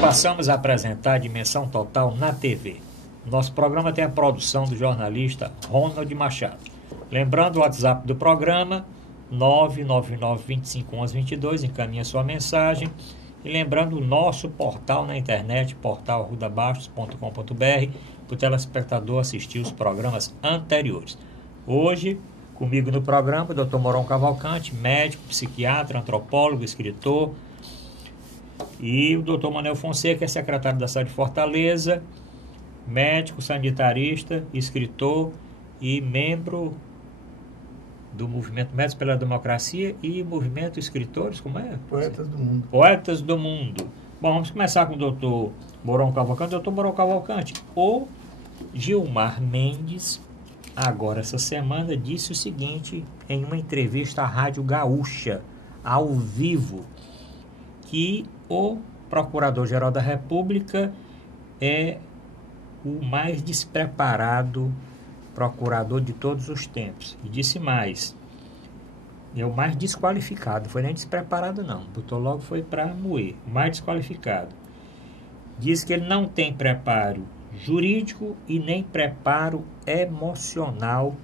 passamos a apresentar a Dimensão Total na TV. Nosso programa tem a produção do jornalista Ronald Machado. Lembrando o WhatsApp do programa, 999-2511-22, encaminha sua mensagem. E lembrando o nosso portal na internet, portal@arrudabastos.com.br, para o telespectador assistir os programas anteriores. Hoje, comigo no programa, o Dr. Moron Cavalcante, médico, psiquiatra, antropólogo, escritor, e o Dr. Manuel Fonseca, que é secretário da Saúde de Fortaleza, médico, sanitarista, escritor e membro do Movimento Médicos pela Democracia e Movimento Escritores, como é? Poetas do Mundo. Poetas do Mundo. Bom, vamos começar com o Dr. Moron Cavalcante. Dr. Moron Cavalcante, o Gilmar Mendes, agora essa semana, disse o seguinte em uma entrevista à Rádio Gaúcha, ao vivo, que o Procurador-Geral da República é o mais despreparado procurador de todos os tempos. E disse mais, é o mais desqualificado, não foi nem despreparado não, botou logo, foi para moer, o mais desqualificado. Diz que ele não tem preparo jurídico e nem preparo emocional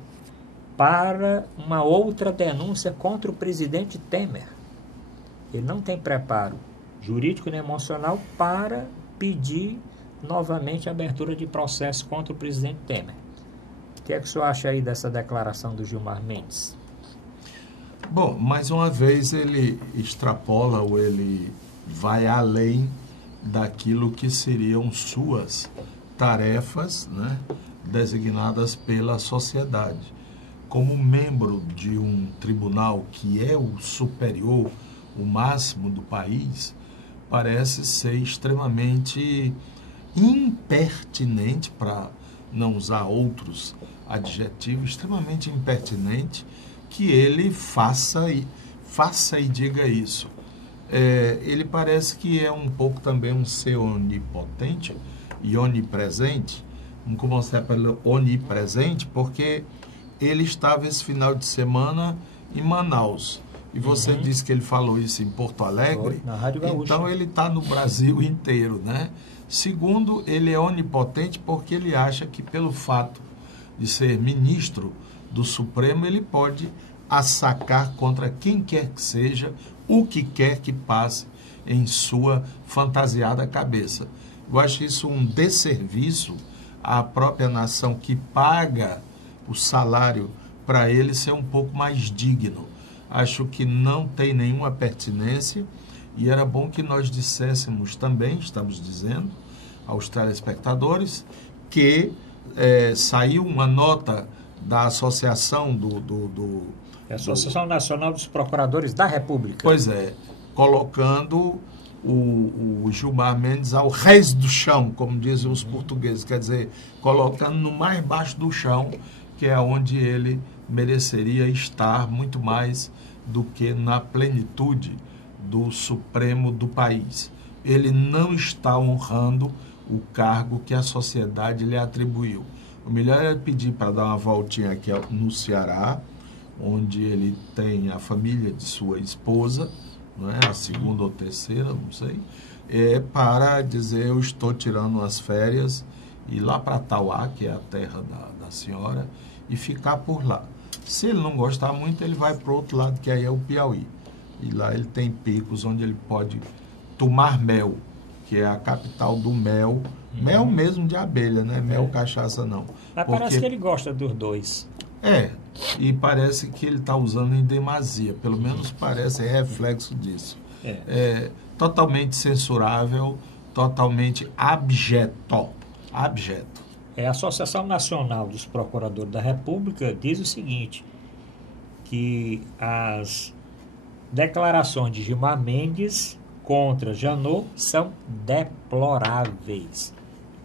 para uma outra denúncia contra o presidente Temer. Ele não tem preparo jurídico nem emocional para pedir novamente a abertura de processo contra o presidente Temer. O que é que o senhor acha aí dessa declaração do Gilmar Mendes? Bom, mais uma vez ele extrapola ou ele vai além daquilo que seriam suas tarefas, né, designadas pela sociedade. Como membro de um tribunal que é o superior, o máximo do país, parece ser extremamente impertinente, para não usar outros adjetivos, extremamente impertinente que ele faça e diga isso. Ele parece que é um pouco também um ser onipotente e onipresente. Vamos começar pelo onipresente, porque ele estava esse final de semana em Manaus. E você disse que ele falou isso em Porto Alegre. Na Rádio Gaúcha. Então ele está no Brasil inteiro, né? Segundo, ele é onipotente porque ele acha que pelo fato de ser ministro do Supremo, ele pode assacar contra quem quer que seja, o que quer que passe em sua fantasiada cabeça. Eu acho isso um desserviço à própria nação que paga o salário para ele ser um pouco mais digno. Acho que não tem nenhuma pertinência e era bom que nós disséssemos também, estamos dizendo aos telespectadores, que saiu uma nota da Associação Associação Nacional dos Procuradores da República. Pois é, colocando o Gilmar Mendes ao rés do chão, como dizem os portugueses, quer dizer, colocando no mais baixo do chão, que é onde ele mereceria estar muito mais do que na plenitude do Supremo do país. Ele não está honrando o cargo que a sociedade lhe atribuiu. O melhor é pedir para dar uma voltinha aqui no Ceará, onde ele tem a família de sua esposa, não é? A segunda ou terceira, não sei, para dizer: eu estou tirando umas férias, ir lá para Tauá, que é a terra da senhora, e ficar por lá. Se ele não gostar muito, ele vai para o outro lado, que aí é o Piauí. E lá ele tem picos onde ele pode tomar mel, que é a capital do mel. Mel mesmo de abelha, né? Mel cachaça não. Mas parece que ele gosta dos dois. E parece que ele está usando em demasia. Pelo menos parece, é reflexo disso. Totalmente censurável, totalmente abjeto. A Associação Nacional dos Procuradores da República diz o seguinte, que as declarações de Gilmar Mendes contra Janot são deploráveis.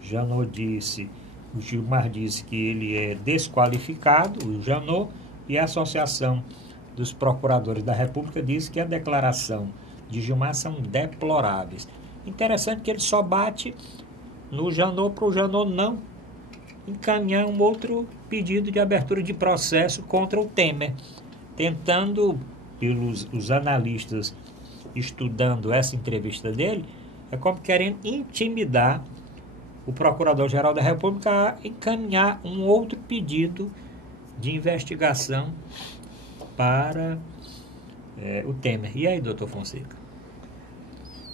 O Gilmar disse que ele é desqualificado, o Janot, e a Associação dos Procuradores da República diz que a declaração de Gilmar são deploráveis. Interessante que ele só bate no Janot para o Janot não encaminhar um outro pedido de abertura de processo contra o Temer, tentando, pelos os analistas estudando essa entrevista dele, É como querendo intimidar o Procurador-Geral da República a encaminhar um outro pedido de investigação para o Temer. E aí, doutor Fonseca?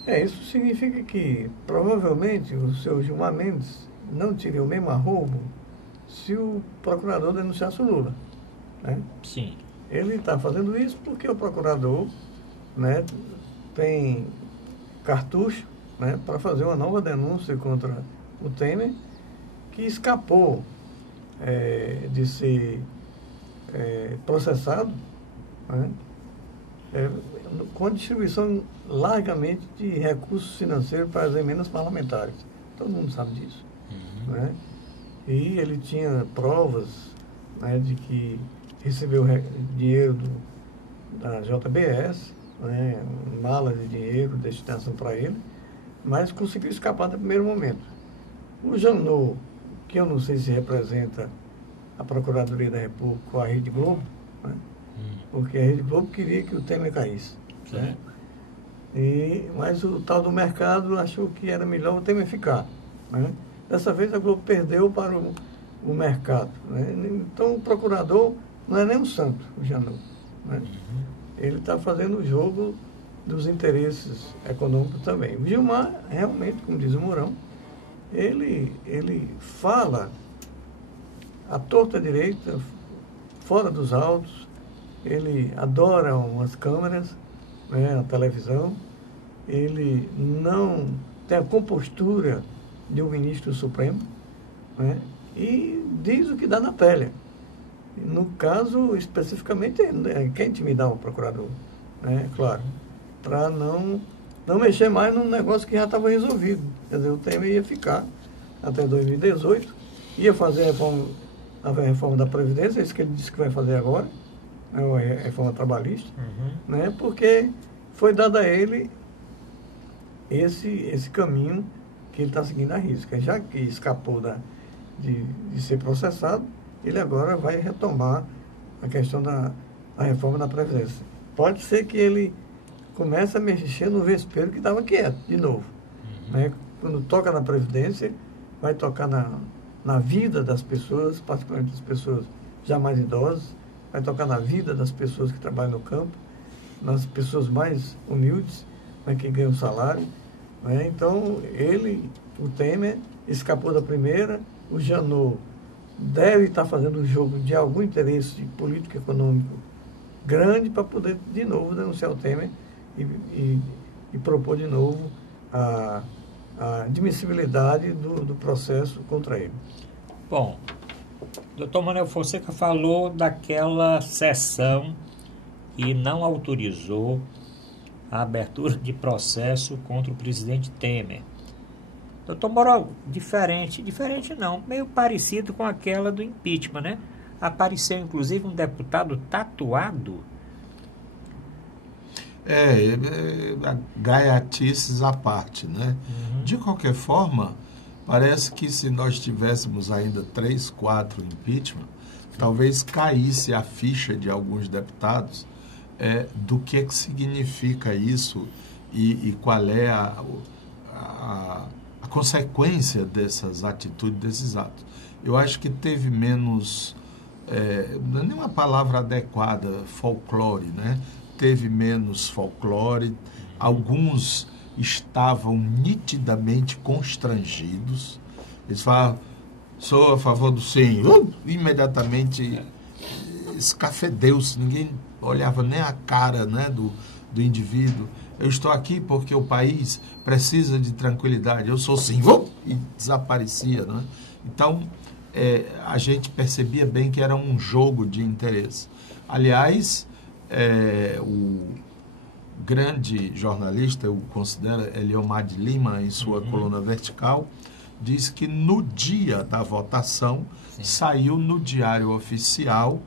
Isso significa que provavelmente o seu Gilmar Mendes não teria o mesmo arrobo se o procurador denunciasse o Lula, né? Sim. Ele está fazendo isso porque o procurador, né, tem cartucho, né, para fazer uma nova denúncia contra o Temer, que escapou de ser processado, né, com a distribuição largamente de recursos financeiros para as emendas parlamentares. Todo mundo sabe disso. Né? E ele tinha provas, né, de que recebeu dinheiro da JBS, né, malas de dinheiro, destinação para ele, mas conseguiu escapar no primeiro momento. O Janot, que eu não sei se representa a Procuradoria da República ou a Rede Globo, né, porque a Rede Globo queria que o Temer caísse. Né? Mas o tal do mercado achou que era melhor o Temer ficar. Né? Dessa vez a Globo perdeu para o mercado. Né? Então o procurador não é nem um santo, o Janot. Né? Ele está fazendo o jogo dos interesses econômicos também. O Gilmar, realmente, como diz o Mourão, ele fala à torta direita, fora dos autos, ele adora umas câmeras, né, a televisão, ele não tem a compostura de um ministro supremo, né, e diz o que dá na telha. No caso, especificamente, quer intimidar o procurador, né, claro, para não mexer mais num negócio que já estava resolvido. Quer dizer, o Temer ia ficar até 2018, ia fazer a reforma da Previdência, isso que ele disse que vai fazer agora, a reforma trabalhista, né, porque foi dado a ele esse caminho que ele está seguindo à risca. Já que escapou de ser processado, ele agora vai retomar a questão da reforma da Previdência. Pode ser que ele comece a mexer no vespeiro que estava quieto, de novo. Né? Quando toca na Previdência, vai tocar na vida das pessoas, particularmente das pessoas já mais idosas, vai tocar na vida das pessoas que trabalham no campo, nas pessoas mais humildes, né, que ganham salário. Né? Então, o Temer, escapou da primeira, o Janot deve estar fazendo um jogo de algum interesse político econômico grande para poder, de novo, denunciar o Temer e propor de novo a admissibilidade do processo contra ele. Bom, o doutor Manuel Fonseca falou daquela sessão e não autorizou a abertura de processo contra o presidente Temer. Doutor Moral, diferente não, meio parecido com aquela do impeachment, né? Apareceu, inclusive, um deputado tatuado. Gaiatices à parte, né? De qualquer forma, parece que se nós tivéssemos ainda 3, 4 impeachment, talvez caísse a ficha de alguns deputados do que significa isso e qual é a consequência dessas atitudes, desses atos. Eu acho que teve menos, não é nenhuma palavra adequada, folclore, né? Teve menos folclore, alguns estavam nitidamente constrangidos, eles falavam, sou a favor do sim, imediatamente escafedeu-se, ninguém olhava nem a cara, né, do indivíduo. Eu estou aqui porque o país precisa de tranquilidade, eu sou sim, e desaparecia, né? Então, a gente percebia bem que era um jogo de interesse. Aliás, o grande jornalista, eu considero Eliomar de Lima, em sua coluna vertical, diz que no dia da votação, saiu no Diário Oficial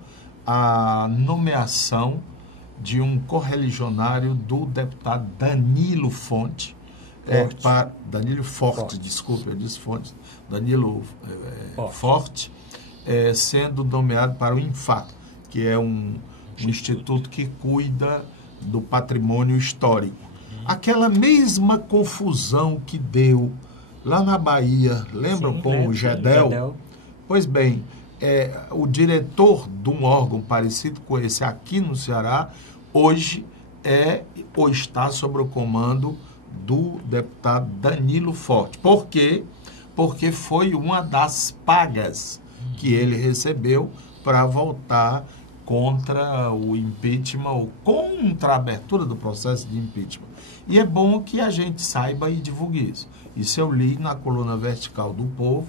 a nomeação de um correligionário do deputado Danilo Forte, Danilo Forte, desculpa, eu disse Fonte, Danilo Forte, sendo nomeado para o INFA, que é um instituto que cuida do patrimônio histórico. aquela mesma confusão que deu lá na Bahia, lembram, Sim, com o Gedel? Pois bem, o diretor de um órgão parecido com esse aqui no Ceará, hoje ou está sob o comando do deputado Danilo Forte. Por quê? Porque foi uma das pagas que ele recebeu para votar contra o impeachment, ou contra a abertura do processo de impeachment. E é bom que a gente saiba e divulgue isso. Isso eu li na coluna vertical do Povo,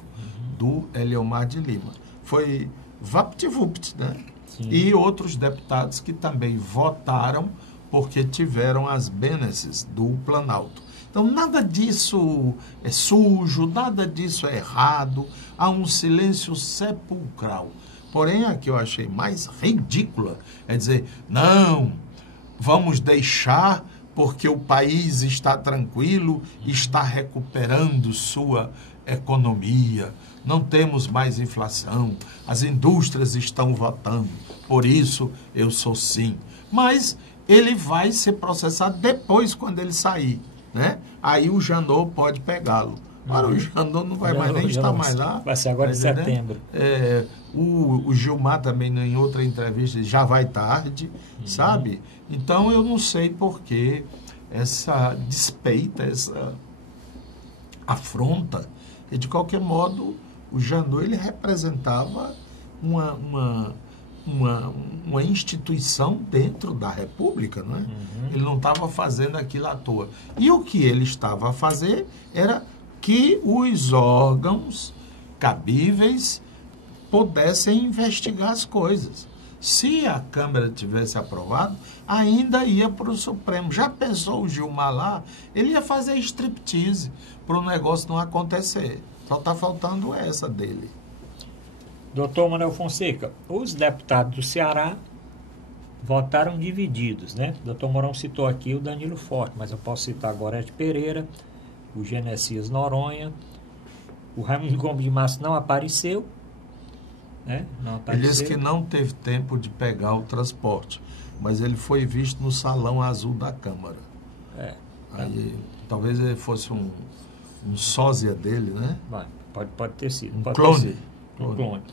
do Eliomar de Lima. Foi vapt-vupt, né? Sim. E outros deputados que também votaram porque tiveram as bênçãos do Planalto. Então, nada disso é sujo, nada disso é errado. Há um silêncio sepulcral. Porém, a que eu achei mais ridícula é dizer, não, vamos deixar porque o país está tranquilo, está recuperando sua economia, não temos mais inflação, as indústrias estão votando, por isso eu sou sim. Mas ele vai ser processado depois, quando ele sair, né? Aí o Janot pode pegá-lo. Agora o Janot não vai mais nem estar mais lá. Vai ser agora em setembro. O Gilmar também, em outra entrevista, já vai tarde, sabe? Então, eu não sei por que essa despeita, essa afronta. E, de qualquer modo, o Janot, ele representava uma instituição dentro da República, não é? Ele não estava fazendo aquilo à toa. E o que ele estava a fazer era que os órgãos cabíveis pudessem investigar as coisas. Se a Câmara tivesse aprovado, ainda ia para o Supremo. Já pensou o Gilmar lá? Ele ia fazer striptease para o negócio não acontecer. Só está faltando essa dele. Doutor Manuel Fonseca, os deputados do Ceará votaram divididos, né? O doutor Mourão citou aqui o Danilo Forte, mas eu posso citar Gorete Pereira, o Genesias Noronha, o Raimundo Gomes de Massa não apareceu, né? Não apareceu. Ele disse que não teve tempo de pegar o transporte, mas ele foi visto no Salão Azul da Câmara. Aí, talvez ele fosse um sósia dele, né? Pode ter sido. Um pode clone. ter sido. Um clone.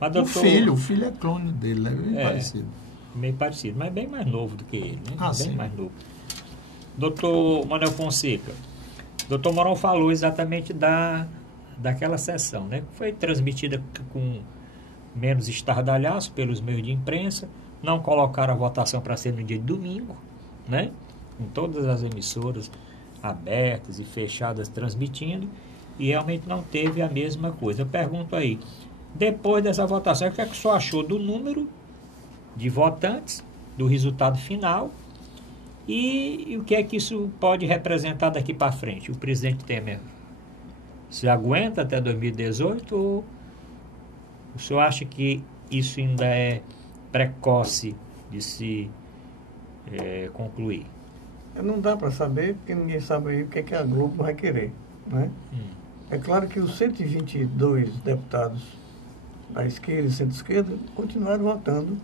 Mas, doutor, o filho é clone dele, né? Bem parecido. Meio parecido, mas bem mais novo do que ele, né? Bem sim. mais novo. Doutor Manuel Fonseca, doutor Mourão falou exatamente daquela sessão, né? Foi transmitida com menos estardalhaço pelos meios de imprensa, não colocaram a votação para ser no dia de domingo, né? Com todas as emissoras abertas e fechadas transmitindo, e realmente não teve a mesma coisa. Eu pergunto aí, depois dessa votação, o que é que o senhor achou do número de votantes, do resultado final, e o que é que isso pode representar daqui para frente? O presidente Temer se aguenta até 2018 ou o senhor acha que isso ainda é precoce de se concluir? Não dá para saber, porque ninguém sabe aí o que é que a Globo vai querer, né? É claro que os 122 deputados da esquerda e centro-esquerda continuaram votando,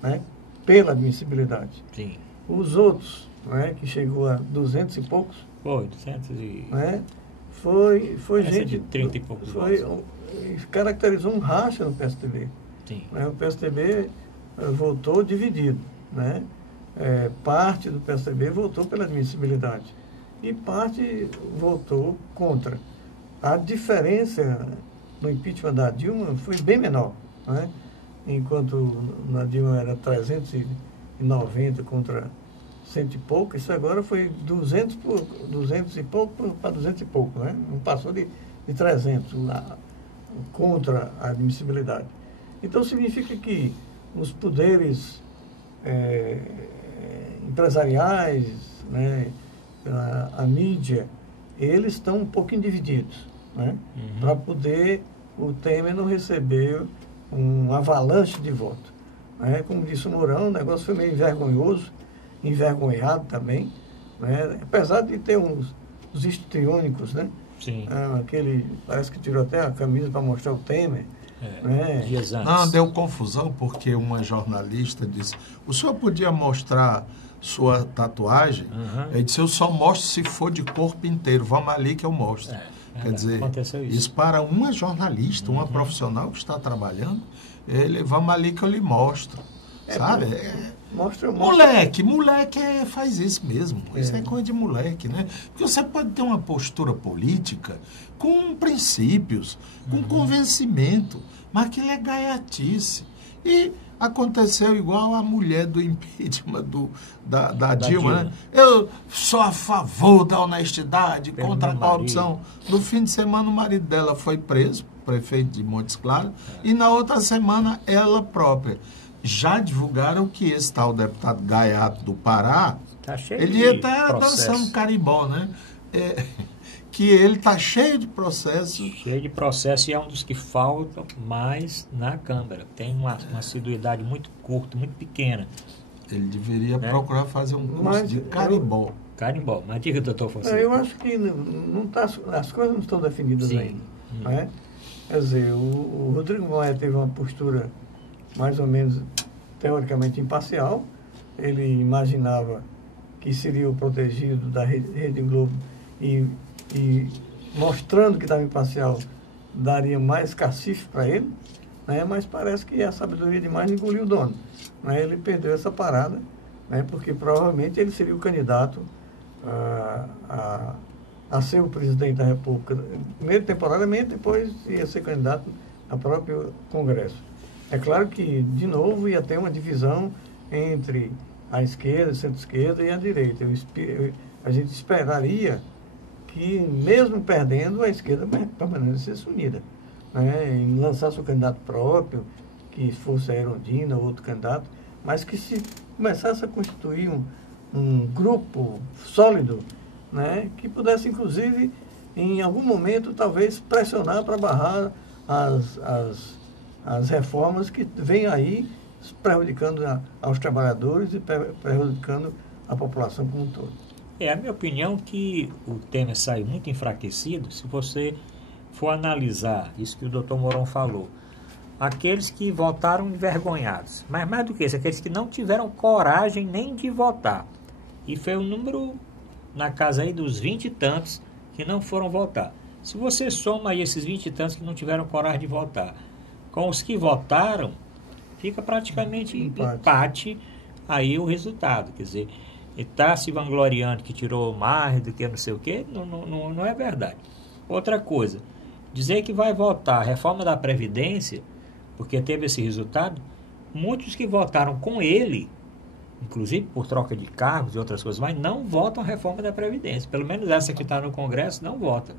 né, pela admissibilidade. Sim. Os outros, né, que chegou a 200 e poucos, Foi, 200 e... né, foi gente... de 30 e poucos votos. Caracterizou um racha no PSDB. Sim. Né? O PSDB votou dividido, né? Parte do PSDB votou pela admissibilidade e parte votou contra. A diferença no impeachment da Dilma foi bem menor, né? Enquanto na Dilma era 390 contra 100 e pouco, isso agora foi 200 e pouco para 200 e pouco, né? Não passou de 300 contra a admissibilidade. Então significa que os poderes empresariais, né, a mídia, eles estão um pouquinho divididos, né? Para poder o Temer não receber um avalanche de voto, né? Como disse o Mourão, o negócio foi meio vergonhoso, envergonhado também, né? Apesar de ter uns histriônicos, né? Sim. Aquele, parece que tirou até a camisa para mostrar o Temer. Dias antes. Não, deu confusão porque uma jornalista disse, o senhor podia mostrar sua tatuagem, ele disse, eu só mostro se for de corpo inteiro, vamos ali que eu mostro. Quer dizer, isso para uma jornalista, uma profissional que está trabalhando, vamos ali que eu lhe mostro, sabe? Mostra. Moleque faz isso mesmo. Isso é coisa de moleque, né? Porque você pode ter uma postura política com princípios, com convencimento, mas aquilo é gaiatice. E aconteceu igual a mulher do impeachment da Dilma, né? Eu sou a favor da honestidade, contra a corrupção. No fim de semana, o marido dela foi preso, prefeito de Montes Claros, e na outra semana, ela própria. Já divulgaram que esse tal deputado Gaiato do Pará, ele ia estar dançando carimbó, né? Que ele está cheio de processos. Cheio de processo, e é um dos que faltam mais na Câmara. Tem uma assiduidade muito curta, muito pequena. Ele deveria procurar fazer um curso de carimbó. Carimbó, mas diga, doutor Fonseca. Eu acho que não tá, as coisas não estão definidas ainda. Não é? Quer dizer, o Rodrigo Maia teve uma postura mais ou menos, teoricamente, imparcial. Ele imaginava que seria o protegido da Rede Globo e mostrando que estava imparcial, daria mais cacife para ele, né? Mas parece que a sabedoria demais engoliu o dono. Né? Ele perdeu essa parada, né? Porque provavelmente ele seria o candidato a ser o presidente da República, primeiro temporariamente, depois ia ser candidato ao próprio Congresso. É claro que, de novo, ia ter uma divisão entre a esquerda, centro-esquerda e a direita. A gente esperaria que, mesmo perdendo, a esquerda permanecesse unida, né? Em lançar seu candidato próprio, que fosse a Erundina ou outro candidato, mas que se começasse a constituir um grupo sólido, né? Que pudesse, inclusive, em algum momento, talvez pressionar para barrar as reformas que vêm aí prejudicando aos trabalhadores e prejudicando a população como um todo. É a minha opinião que o Temer saiu muito enfraquecido, se você for analisar isso que o doutor Mourão falou. Aqueles que votaram envergonhados, mas mais do que isso, aqueles que não tiveram coragem nem de votar. E foi um número na casa aí dos 20 e tantos que não foram votar. Se você soma aí esses 20 e tantos que não tiveram coragem de votar, com os que votaram, fica praticamente empate aí o resultado. Quer dizer, ele está se vangloriando que tirou mais do que não sei o quê, não é verdade. Outra coisa, dizer que vai votar a reforma da Previdência, porque teve esse resultado, muitos que votaram com ele, inclusive por troca de cargos e outras coisas, mas não votam a reforma da Previdência. Pelo menos essa que está no Congresso não vota.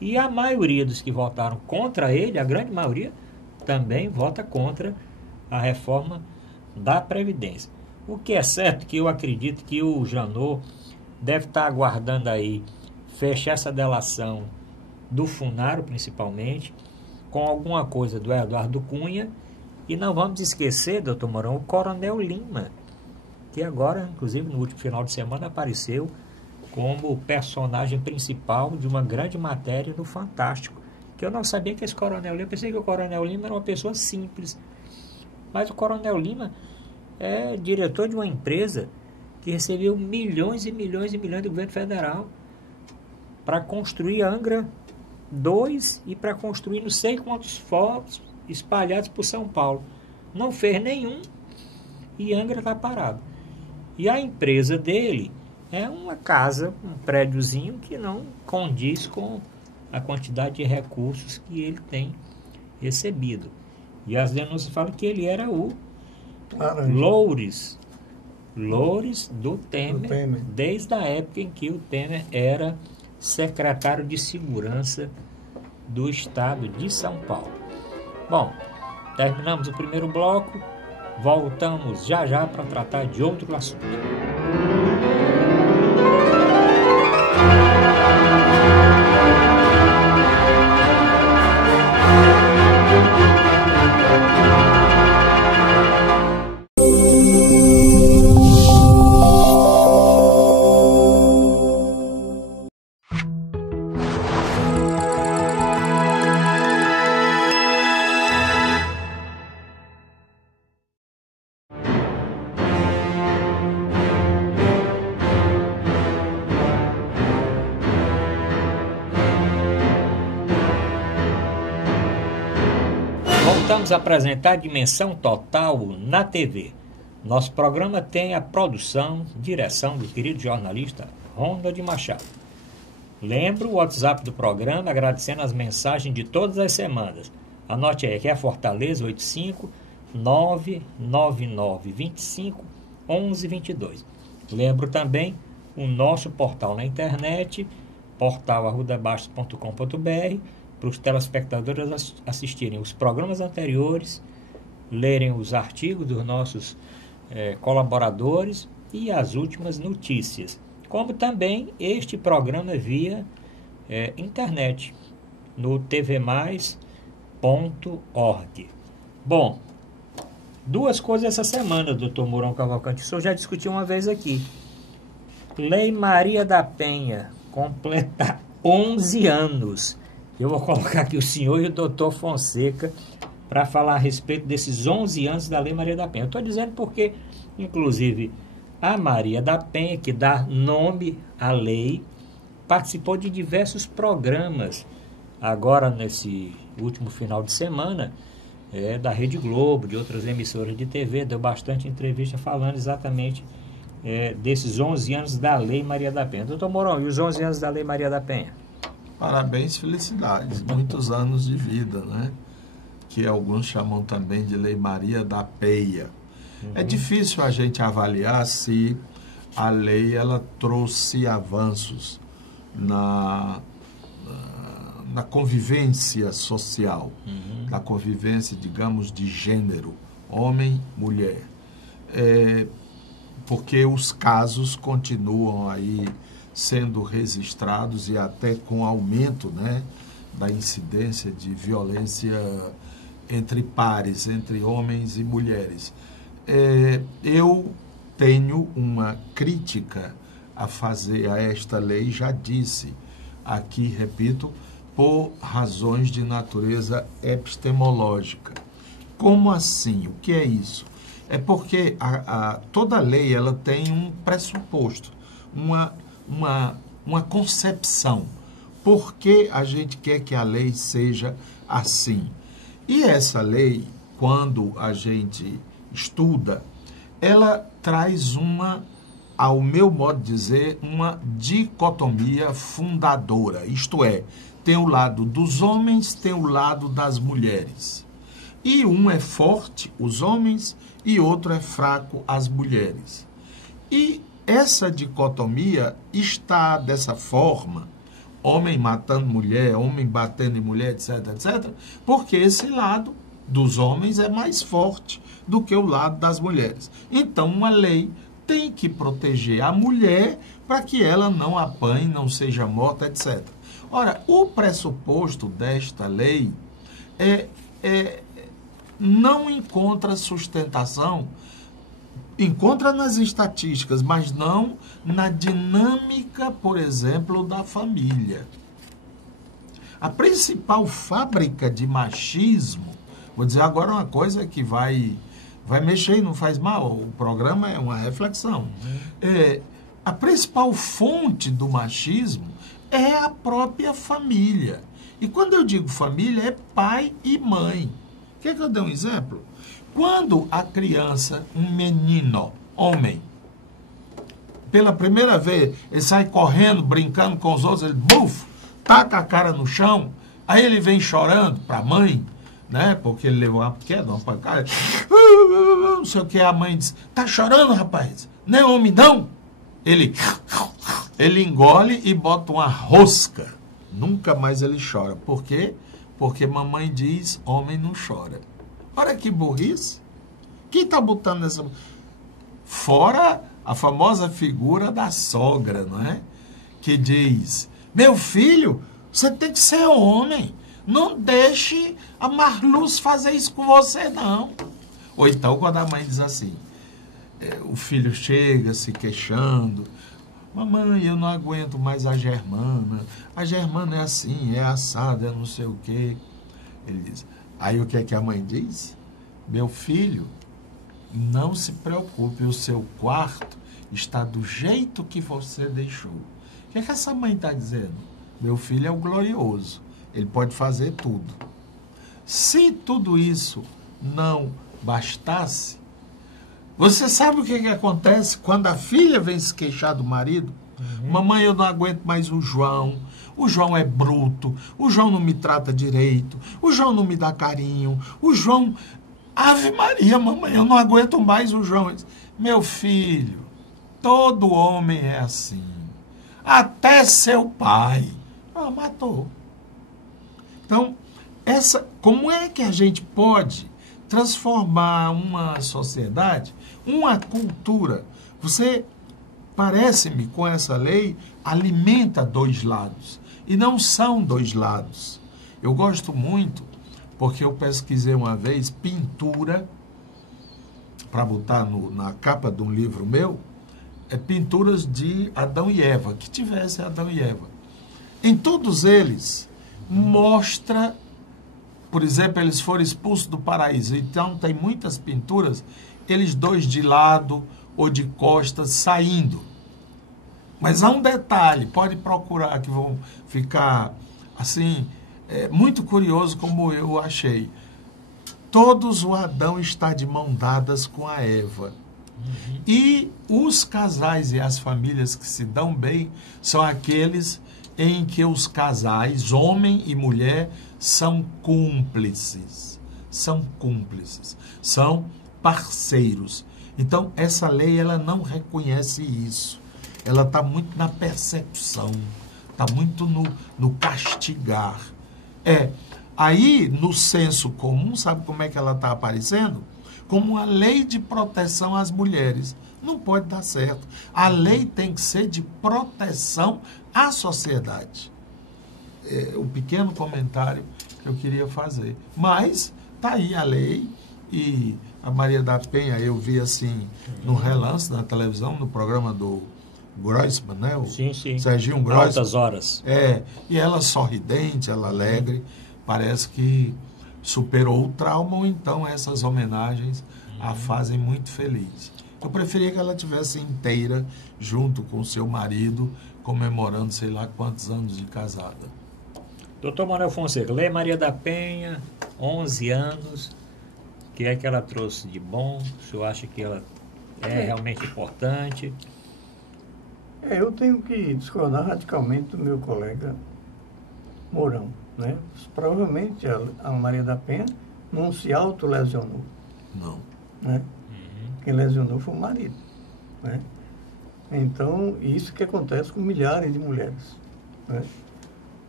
E a maioria dos que votaram contra ele, a grande maioria, também vota contra a reforma da Previdência. O que é certo que eu acredito que o Janot deve estar aguardando aí fechar essa delação do Funaro, principalmente, com alguma coisa do Eduardo Cunha. E não vamos esquecer, doutor Mourão, o Coronel Lima, que agora, inclusive, no último final de semana, apareceu como personagem principal de uma grande matéria no Fantástico. Que eu não sabia que esse Coronel Lima, eu pensei que o Coronel Lima era uma pessoa simples. Mas o Coronel Lima é diretor de uma empresa que recebeu milhões e milhões e milhões do governo federal para construir Angra 2 e para construir não sei quantos focos espalhados por São Paulo. Não fez nenhum e Angra está parado. E a empresa dele é uma casa, um prédiozinho que não condiz com a quantidade de recursos que ele tem recebido. E as denúncias falam que ele era o Loures do Temer, desde a época em que o Temer era secretário de Segurança do Estado de São Paulo. Bom, terminamos o primeiro bloco, voltamos já já para tratar de outro assunto. voltamos a apresentar Dimensão Total na TV. Nosso programa tem a produção, direção do querido jornalista Ronald Machado. Lembro o WhatsApp do programa, agradecendo as mensagens de todas as semanas. Anote aí, que é Fortaleza 85 999 25 11 22. Lembro também o nosso portal na internet, portal@arrudabastos.com.br, para os telespectadores assistirem os programas anteriores, lerem os artigos dos nossos colaboradores e as últimas notícias. Como também este programa via internet, no tvmais.org. Bom, duas coisas essa semana, doutor Mourão Cavalcante. O senhor já discutiu uma vez aqui. Lei Maria da Penha completa 11 anos. Eu vou colocar aqui o senhor e o doutor Fonseca para falar a respeito desses 11 anos da Lei Maria da Penha. Eu estou dizendo porque, inclusive, a Maria da Penha, que dá nome à lei, participou de diversos programas. Agora, nesse último final de semana, da Rede Globo, de outras emissoras de TV, deu bastante entrevista falando exatamente desses 11 anos da Lei Maria da Penha. Doutor Mourão, e os 11 anos da Lei Maria da Penha? Parabéns, felicidades, muitos anos de vida, né? Que alguns chamam também de Lei Maria da Penha. É difícil a gente avaliar se a lei ela trouxe avanços na convivência social, na convivência, digamos, de gênero, homem, mulher. Porque os casos continuam aí sendo registrados e até com aumento, né, da incidência de violência entre pares, entre homens e mulheres. Eu tenho uma crítica a fazer a esta lei, já disse aqui, repito, por razões de natureza epistemológica. Como assim? O que é isso? É porque toda lei ela tem um pressuposto, uma concepção. Por que a gente quer que a lei seja assim? E essa lei, quando a gente estuda, ela traz ao meu modo de dizer, uma dicotomia fundadora. Isto é, tem o lado dos homens, tem o lado das mulheres. E um é forte, os homens, e outro é fraco, as mulheres. E essa dicotomia está dessa forma, homem matando mulher, homem batendo em mulher, etc, etc, porque esse lado dos homens é mais forte do que o lado das mulheres. Então, uma lei tem que proteger a mulher para que ela não apanhe, não seja morta, etc. Ora, o pressuposto desta lei não encontra sustentação, encontra nas estatísticas, mas não na dinâmica, por exemplo, da família. A principal fábrica de machismo, vou dizer agora uma coisa que vai mexer e não faz mal, o programa é uma reflexão. A principal fonte do machismo é a própria família. E quando eu digo família, é pai e mãe. Quer que eu dê um exemplo? Quando a criança, um menino, homem, pela primeira vez, ele sai correndo, brincando com os outros, ele taca a cara no chão, aí ele vem chorando para a mãe, né? Porque ele levou uma queda, uma pancada, não sei o que, a mãe diz, tá chorando, rapaz? Não é homem, não? Ele engole e bota uma rosca. Nunca mais ele chora. Por quê? Porque mamãe diz, homem não chora. Olha que burrice. Quem está botando essa... Fora a famosa figura da sogra, não é? Que diz, meu filho, você tem que ser homem. Não deixe a Marluz fazer isso com você, não. Ou então, quando a mãe diz assim, o filho chega se queixando, mamãe, eu não aguento mais a Germana é assim, é assada, é não sei o quê. Ele diz, aí o que é que a mãe diz? Meu filho, não se preocupe, o seu quarto está do jeito que você deixou. O que é que essa mãe está dizendo? Meu filho é o glorioso, ele pode fazer tudo. Se tudo isso não bastasse, você sabe o que acontece quando a filha vem se queixar do marido? Mamãe, eu não aguento mais o João é bruto, o João não me trata direito, o João não me dá carinho, o João... Ave Maria, mamãe, eu não aguento mais o João. Meu filho, todo homem é assim, até seu pai. Matou. Então, como é que a gente pode transformar uma sociedade, uma cultura? Você, parece-me, com essa lei, alimenta dois lados. E não são dois lados. Eu gosto muito, porque eu pesquisei uma vez pintura, para botar na capa de um livro meu, pinturas de Adão e Eva, que tivesse Adão e Eva. Em todos eles, mostra, por exemplo, eles foram expulsos do paraíso. Então, tem muitas pinturas, eles dois de lado ou de costas, saindo. Mas há um detalhe, pode procurar, que vão ficar, assim, muito curioso como eu achei. Todos o Adão está de mão dadas com a Eva. E os casais e as famílias que se dão bem são aqueles em que os casais, homem e mulher, são cúmplices. São cúmplices. São parceiros. Então, essa lei, ela não reconhece isso. Ela está muito na persecução. Está muito no castigar. Aí, no senso comum, sabe como é que ela está aparecendo? Como uma lei de proteção às mulheres. Não pode dar certo. A lei tem que ser de proteção à sociedade. O pequeno comentário que eu queria fazer. Mas está aí a lei, e a Maria da Penha, eu vi assim, no relance, na televisão, no programa do Groisman, né? Sim. Serginho Groisman. Altas horas. E ela sorridente, ela alegre, parece que superou o trauma, ou então essas homenagens a fazem muito feliz. Eu preferia que ela tivesse inteira, junto com o seu marido, comemorando sei lá quantos anos de casada. Doutor Manuel Fonseca, Lei Maria da Penha, 11 anos, o que é que ela trouxe de bom? O senhor acha que ela é realmente importante? Eu tenho que discordar radicalmente do meu colega Mourão, né? Provavelmente a Maria da Penha não se autolesionou. Não. Né? Quem lesionou foi o marido, né? Então, isso que acontece com milhares de mulheres, né?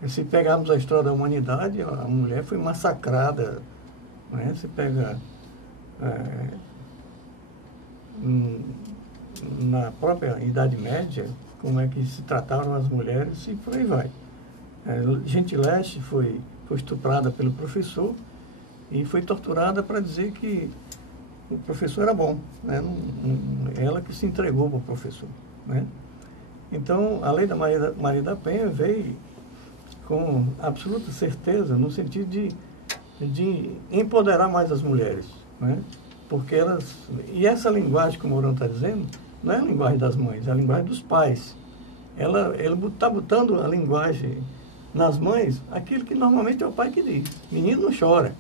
E se pegarmos a história da humanidade, a mulher foi massacrada, né? Você pega na própria Idade Média, como é que se trataram as mulheres, e por aí vai. Gentileste foi estuprada pelo professor e foi torturada para dizer que o professor era bom, né? Ela que se entregou para o professor, né? Então, a lei da Maria da Penha veio com absoluta certeza no sentido de empoderar mais as mulheres, né? Porque elas... E essa linguagem que o Mourão está dizendo não é a linguagem das mães, é a linguagem dos pais. Ele está botando a linguagem nas mães, aquilo que normalmente é o pai que diz. Menino não chora,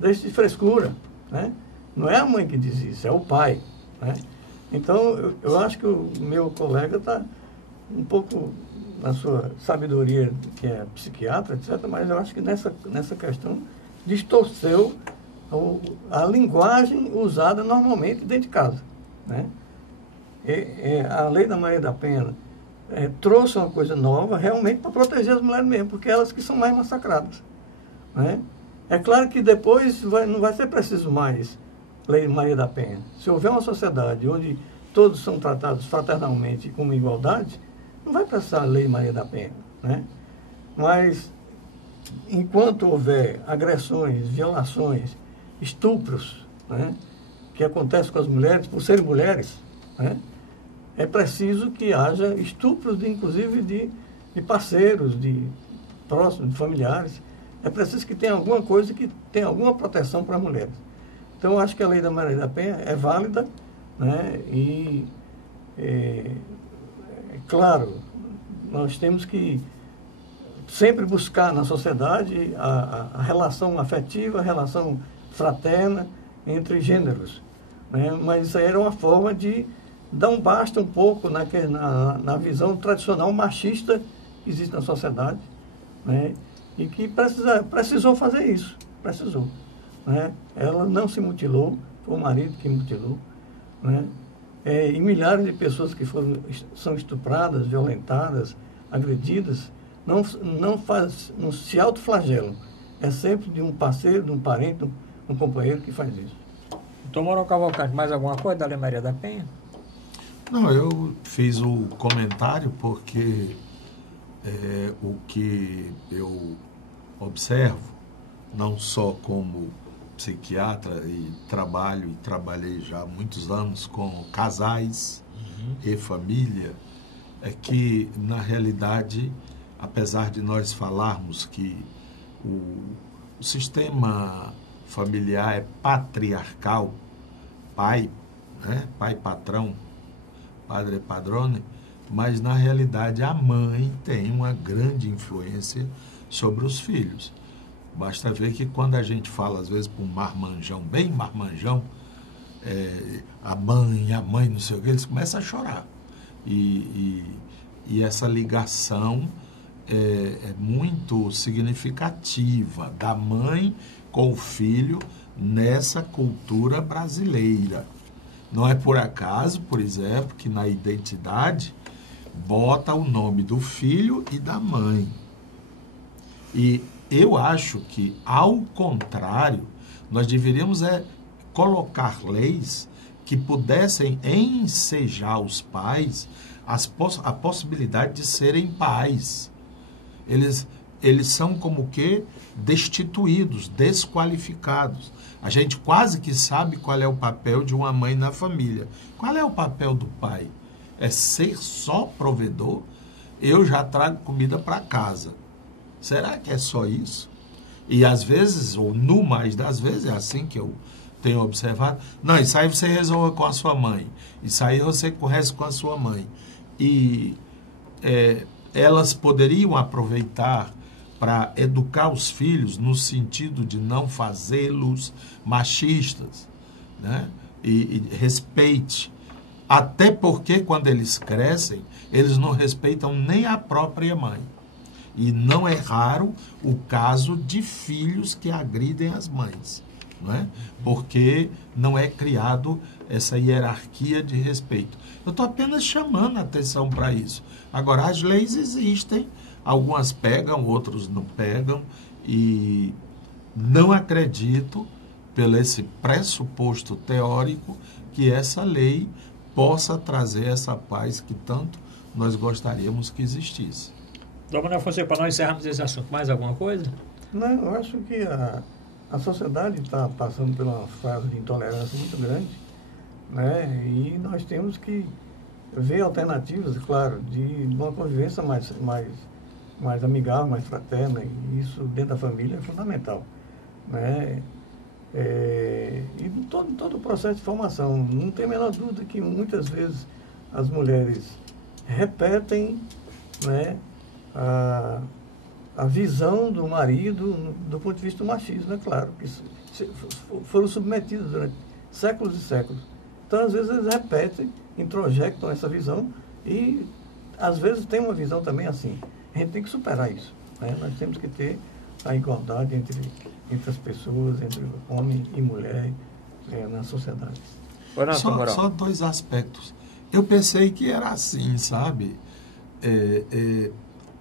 deixa de frescura, né? Não é a mãe que diz isso, é o pai, né? Então, eu acho que o meu colega está um pouco na sua sabedoria, que é psiquiatra, etc., mas eu acho que nessa questão distorceu a linguagem usada normalmente dentro de casa, né? A lei da Maria da Penha trouxe uma coisa nova realmente para proteger as mulheres mesmo, porque elas que são mais massacradas, né? É claro que depois não vai ser preciso mais lei Maria da Penha. Se houver uma sociedade onde todos são tratados fraternalmente e com igualdade, não vai precisar lei Maria da Penha, né? Mas enquanto houver agressões, violações, estupros, né, que acontecem com as mulheres por serem mulheres, né, é preciso que haja estupros, inclusive de parceiros, de próximos, de familiares. É preciso que tenha alguma coisa que tenha alguma proteção para as mulheres. Então, eu acho que a lei da Maria da Penha é válida, né? E, claro, nós temos que sempre buscar na sociedade a relação afetiva, a relação fraterna entre gêneros, né? Mas isso aí era uma forma de dar um basta um pouco na visão tradicional machista que existe na sociedade, né? E que precisou fazer isso, precisou, né? Ela não se mutilou, foi o marido que mutilou, né? E milhares de pessoas que são estupradas, violentadas, agredidas, não se autoflagelam. É sempre de um parceiro, de um parente, de um companheiro que faz isso. Doutor Mourão Cavalcante, mais alguma coisa da Lei Maria da Penha? Não, eu fiz o comentário porque o que eu observo, não só como psiquiatra e trabalhei já há muitos anos com casais e família, é que, na realidade, apesar de nós falarmos que o sistema familiar é patriarcal, pai, né? Pai patrão, padre padrone, mas, na realidade, a mãe tem uma grande influência sobre os filhos. Basta ver que quando a gente fala, às vezes, para um marmanjão, bem marmanjão, a mãe, não sei o que, eles começam a chorar. E essa ligação é muito significativa da mãe com o filho nessa cultura brasileira. Não é por acaso, por exemplo, que na identidade bota o nome do filho e da mãe. E eu acho que, ao contrário, nós deveríamos colocar leis que pudessem ensejar os pais a possibilidade de serem pais. Eles são como que destituídos, desqualificados. A gente quase que sabe qual é o papel de uma mãe na família. Qual é o papel do pai? É ser só provedor? Eu já trago comida para casa. Será que é só isso? E às vezes, ou no mais das vezes, é assim que eu tenho observado. Não, isso aí você resolve com a sua mãe. Isso aí você conversa com a sua mãe. E elas poderiam aproveitar para educar os filhos no sentido de não fazê-los machistas, né? E respeite. Até porque, quando eles crescem, eles não respeitam nem a própria mãe. E não é raro o caso de filhos que agridem as mães, não é? Porque não é criado essa hierarquia de respeito. Eu estou apenas chamando a atenção para isso. Agora, as leis existem, algumas pegam, outros não pegam, e não acredito, pelo esse pressuposto teórico, que essa lei possa trazer essa paz que tanto nós gostaríamos que existisse. Doutor Afonso, para nós encerrarmos esse assunto, mais alguma coisa? Não, eu acho que a sociedade está passando por uma fase de intolerância muito grande, né? E nós temos que ver alternativas, claro, de uma convivência mais amigável, mais fraterna, e isso dentro da família é fundamental, né? E todo o processo de formação, não tem a menor dúvida que muitas vezes as mulheres repetem, né, a visão do marido do ponto de vista do machismo, é claro, que foram submetidos durante séculos e séculos. Então, às vezes, eles repetem, introjectam essa visão e, às vezes, tem uma visão também assim. A gente tem que superar isso, né? Nós temos que ter a igualdade entre as pessoas, entre homem e mulher na sociedade. Só dois aspectos. Eu pensei que era assim, sabe?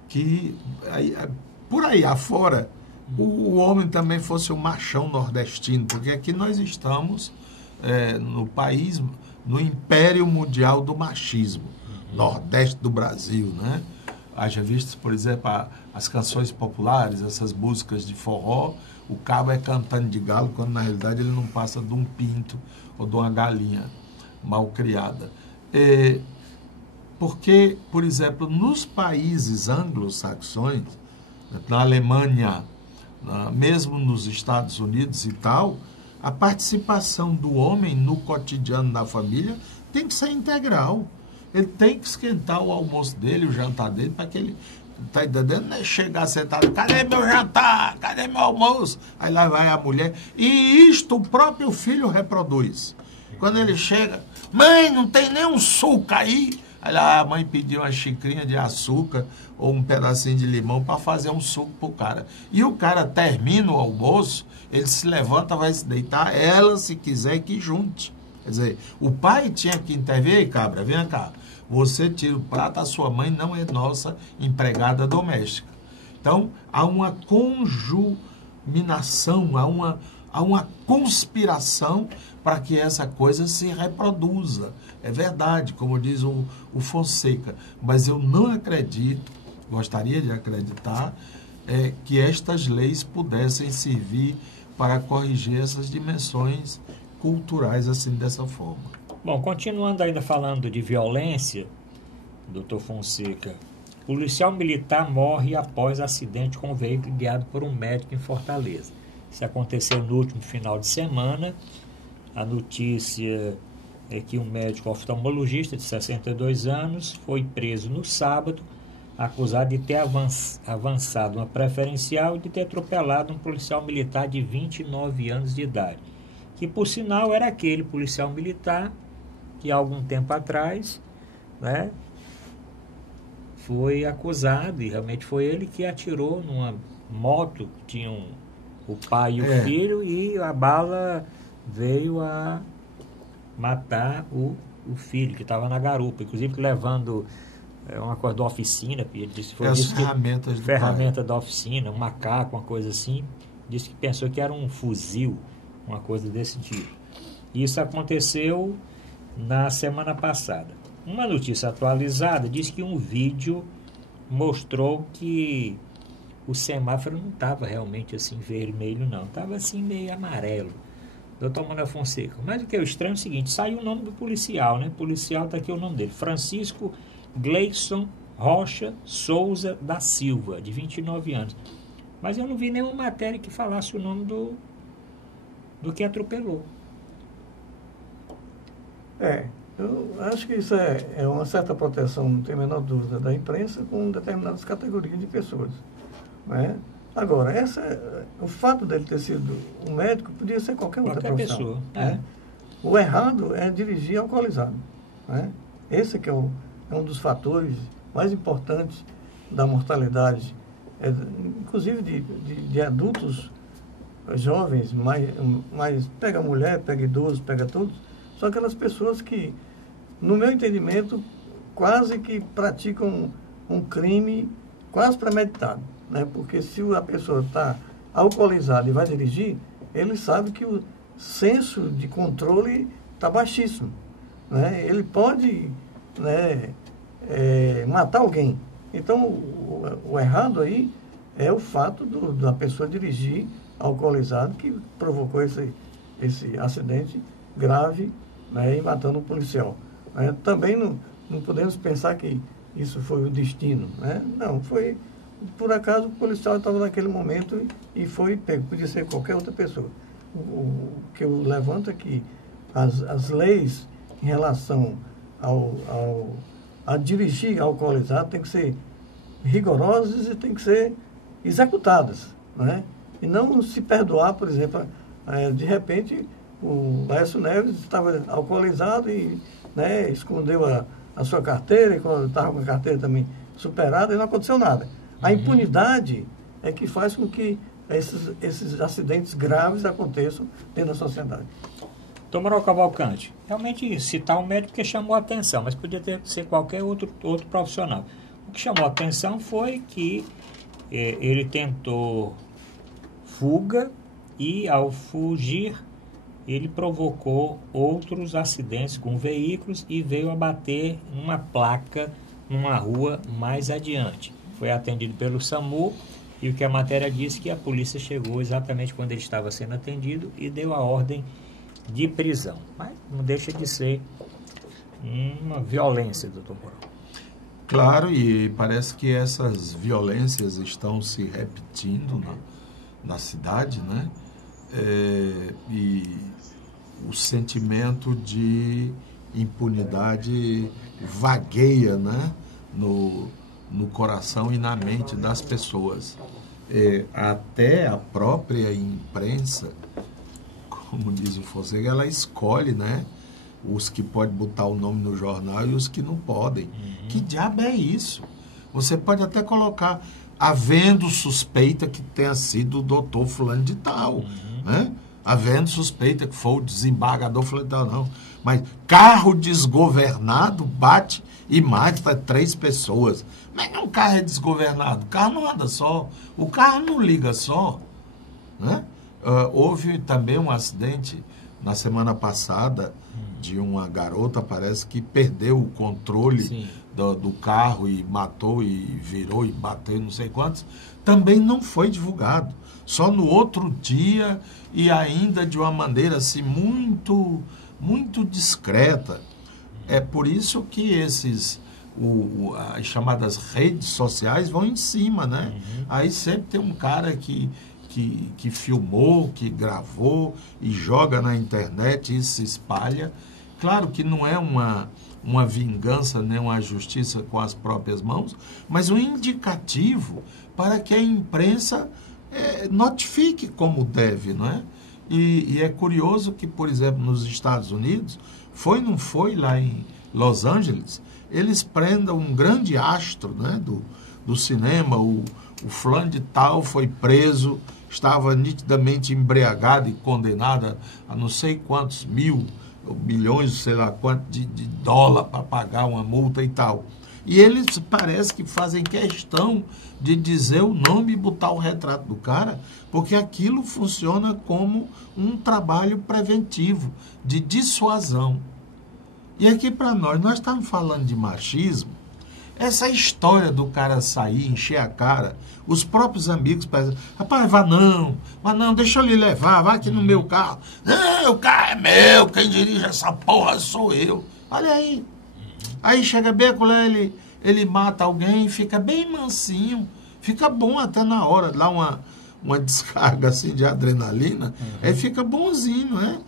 Que por aí afora o homem também fosse o machão nordestino, porque aqui nós estamos no país, no império mundial do machismo, nordeste do Brasil, né? Haja visto, por exemplo, as canções populares, essas músicas de forró, o cabo é cantando de galo, quando na realidade ele não passa de um pinto ou de uma galinha mal criada. Porque, por exemplo, nos países anglo-saxões, na Alemanha, mesmo nos Estados Unidos e tal, a participação do homem no cotidiano da família tem que ser integral. Ele tem que esquentar o almoço dele, o jantar dele, para que ele Tá entendendo? Não é chegar sentado, cadê meu jantar? Cadê meu almoço? Aí lá vai a mulher. E isto o próprio filho reproduz. Quando ele chega, mãe, não tem nem um suco aí? Aí lá a mãe pediu uma xicrinha de açúcar ou um pedacinho de limão para fazer um suco pro cara. E o cara termina o almoço, ele se levanta, vai se deitar, ela, se quiser, que junte. Quer dizer, o pai tinha que intervir. Ei, cabra, vem cá. Você tira o prato, a sua mãe não é nossa empregada doméstica. Então, há uma conjuminação, há uma conspiração para que essa coisa se reproduza. É verdade, como diz o Fonseca, mas eu não acredito, gostaria de acreditar, que estas leis pudessem servir para corrigir essas dimensões culturais assim, dessa forma. Bom, continuando ainda falando de violência, doutor Fonseca, policial militar morre após acidente com um veículo guiado por um médico em Fortaleza. Isso aconteceu no último final de semana. A notícia é que um médico oftalmologista de 62 anos foi preso no sábado, acusado de ter avançado uma preferencial e de ter atropelado um policial militar de 29 anos de idade, que por sinal era aquele policial militar que há algum tempo atrás, né, foi acusado, e realmente foi ele que atirou numa moto, tinham o pai e o filho, e a bala veio a matar o filho, que estava na garupa, inclusive levando uma coisa da oficina, ele disse, foi as ferramentas ferramenta da oficina, um macaco, uma coisa assim, disse que pensou que era um fuzil, uma coisa desse tipo. Isso aconteceu na semana passada. Uma notícia atualizada diz que um vídeo mostrou que o semáforo não estava realmente assim vermelho, não. Estava assim meio amarelo. Doutor Manuel Fonseca. Mas o que é estranho é o seguinte, saiu o nome do policial, né? Policial, está aqui o nome dele. Francisco Gleison Rocha Souza da Silva, de 29 anos. Mas eu não vi nenhuma matéria que falasse o nome do que atropelou. Eu acho que isso é uma certa proteção, não tem a menor dúvida, da imprensa com determinadas categorias de pessoas. Né? Agora, o fato dele ter sido um médico podia ser qualquer outra profissão. Pessoa. Né? O errado é dirigir alcoolizado. Né? Esse que é um dos fatores mais importantes da mortalidade, inclusive de adultos jovens, mas pega mulher, pega idoso, pega todos, são aquelas pessoas que, no meu entendimento, quase que praticam um crime quase premeditado. Né? Porque se a pessoa está alcoolizada e vai dirigir, ele sabe que o senso de controle está baixíssimo. Né? Ele pode, né, matar alguém. Então, o errado aí é o fato da pessoa dirigir alcoolizado que provocou esse acidente grave, né, e matando um policial. Também não podemos pensar que isso foi o destino. Né? Não, foi por acaso o policial estava naquele momento e foi pego. Podia ser qualquer outra pessoa. O que eu levanto é que as leis em relação a dirigir alcoolizado tem que ser rigorosas e tem que ser executadas. Né? E não se perdoar, por exemplo, de repente o Aécio Neves estava alcoolizado e, né, escondeu a sua carteira, e quando estava com a carteira também superada, e não aconteceu nada. A impunidade é que faz com que esses acidentes graves aconteçam dentro da sociedade. Manuel Cavalcante, realmente citar um médico que chamou a atenção, mas podia ser qualquer outro profissional. O que chamou a atenção foi que ele tentou fuga e, ao fugir, ele provocou outros acidentes com veículos e veio a bater numa placa numa rua mais adiante. Foi atendido pelo SAMU e o que a matéria disse que a polícia chegou exatamente quando ele estava sendo atendido e deu a ordem de prisão. Mas não deixa de ser uma violência, doutor Mourão. Claro, e parece que essas violências estão se repetindo na cidade, né? E o sentimento de impunidade vagueia, né? no coração e na mente das pessoas. Até a própria imprensa, como diz o Fonseca, ela escolhe, né, os que podem botar o nome no jornal e os que não podem. Que diabo é isso? Você pode até colocar, havendo suspeita que tenha sido o doutor fulano de tal, né? Havendo suspeita que foi o desembargador fulano de tal, não. Mas carro desgovernado bate e mata 3 pessoas. Mas um carro é desgovernado, o carro não anda só, o carro não liga só, né? Houve também um acidente na semana passada de uma garota, parece que perdeu o controle do carro e matou e virou e bateu não sei quantos. Também não foi divulgado. Só no outro dia e ainda de uma maneira assim muito, muito discreta. É por isso que as chamadas redes sociais vão em cima, né? Aí sempre tem um cara que filmou, que gravou e joga na internet e se espalha. Claro que não é uma vingança, nem uma justiça com as próprias mãos, mas um indicativo para que a imprensa notifique como deve, não é? E é curioso que, por exemplo, nos Estados Unidos, não foi lá em Los Angeles, eles prendam um grande astro, né, do cinema, o fulano de tal foi preso, estava nitidamente embriagado e condenado a não sei quantos bilhões, sei lá quanto de dólar para pagar uma multa e tal. E eles parece que fazem questão de dizer o nome e botar o retrato do cara, porque aquilo funciona como um trabalho preventivo, de dissuasão. E aqui para nós estamos falando de machismo, essa história do cara sair, encher a cara, os próprios amigos pensam, rapaz, vá não, deixa eu lhe levar, vá aqui no meu carro. Não, o carro é meu, quem dirige essa porra sou eu. Olha aí. Aí chega bem, ele mata alguém, fica bem mansinho, fica bom até na hora, dá uma descarga assim de adrenalina, aí fica bonzinho, né?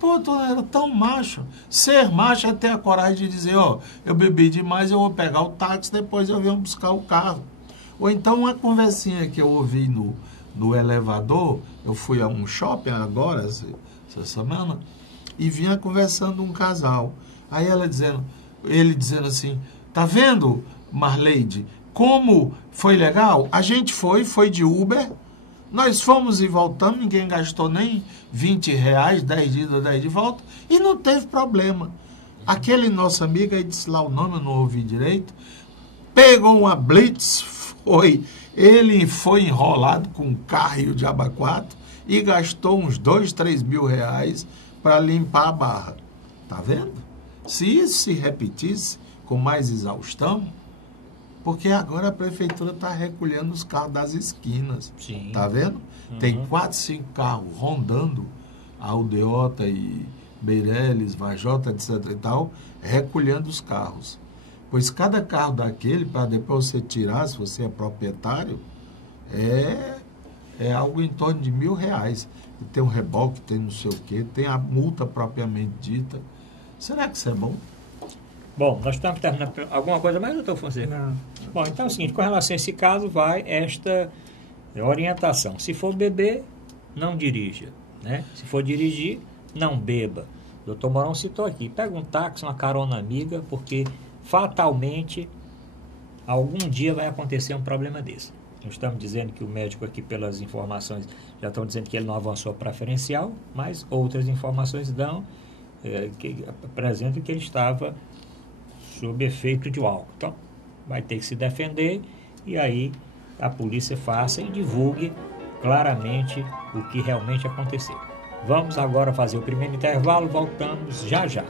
Pô, tu era tão macho. Ser macho é ter a coragem de dizer, ó, eu bebi demais, eu vou pegar o táxi, depois eu venho buscar o carro. Ou então uma conversinha que eu ouvi no elevador, eu fui a um shopping agora, essa semana, e vinha conversando um casal. Aí ele dizendo assim, tá vendo, Marleide, como foi legal? A gente foi de Uber, nós fomos e voltamos, ninguém gastou nem R$20, 10 de ida, 10 de volta, e não teve problema. Aquele nosso amigo, aí disse lá o nome, eu não ouvi direito, pegou uma blitz, ele foi enrolado com um carro e o diabo 4 e gastou uns 2, 3 mil reais para limpar a barra. Tá vendo? Se isso se repetisse com mais exaustão, porque agora a prefeitura está recolhendo os carros das esquinas. Sim. Tá vendo? Tem 4, 5 carros rondando a Aldeota e Meireles, Vajota, etc. e tal, recolhendo os carros. Pois cada carro daquele, para depois você tirar, se você é proprietário, é algo em torno de R$1.000. E tem um reboque, tem não sei o quê, tem a multa propriamente dita. Será que isso é bom? Bom, nós estamos terminando. Alguma coisa mais, doutor Fonseca? Não. Bom, então é o seguinte, com relação a esse caso, vai esta orientação. Se for beber, não dirija, né? Se for dirigir, não beba. O doutor Mourão citou aqui, pega um táxi, uma carona amiga, porque fatalmente algum dia vai acontecer um problema desse. Nós estamos dizendo que o médico aqui, pelas informações, já estão dizendo que ele não avançou preferencial, mas outras informações que apresentam que ele estava sob efeito de álcool. Então, vai ter que se defender e aí a polícia faça e divulgue claramente o que realmente aconteceu. Vamos agora fazer o primeiro intervalo, voltamos já já.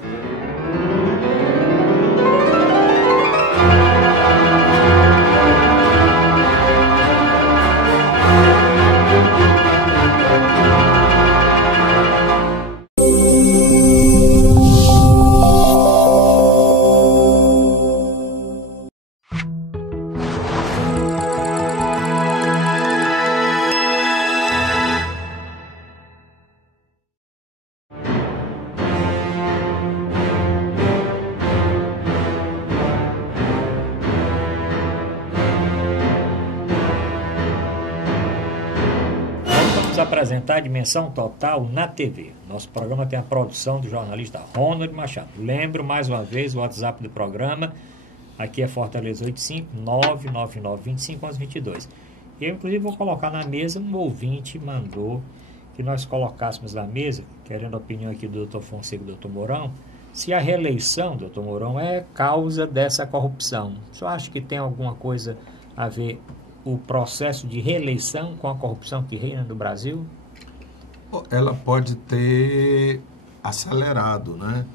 vamos apresentar a Dimensão Total na TV. Nosso programa tem a produção do jornalista Ronald Machado. Lembro mais uma vez o WhatsApp do programa. Aqui é Fortaleza 85-999-25-11-22. Eu, inclusive, vou colocar na mesa, um ouvinte mandou que nós colocássemos na mesa, querendo a opinião aqui do Dr. Fonseca e do Dr. Mourão, se a reeleição, Dr. Mourão, é causa dessa corrupção. O senhor acha que tem alguma coisa a ver o processo de reeleição com a corrupção que reina no Brasil? Ela pode ter acelerado, né?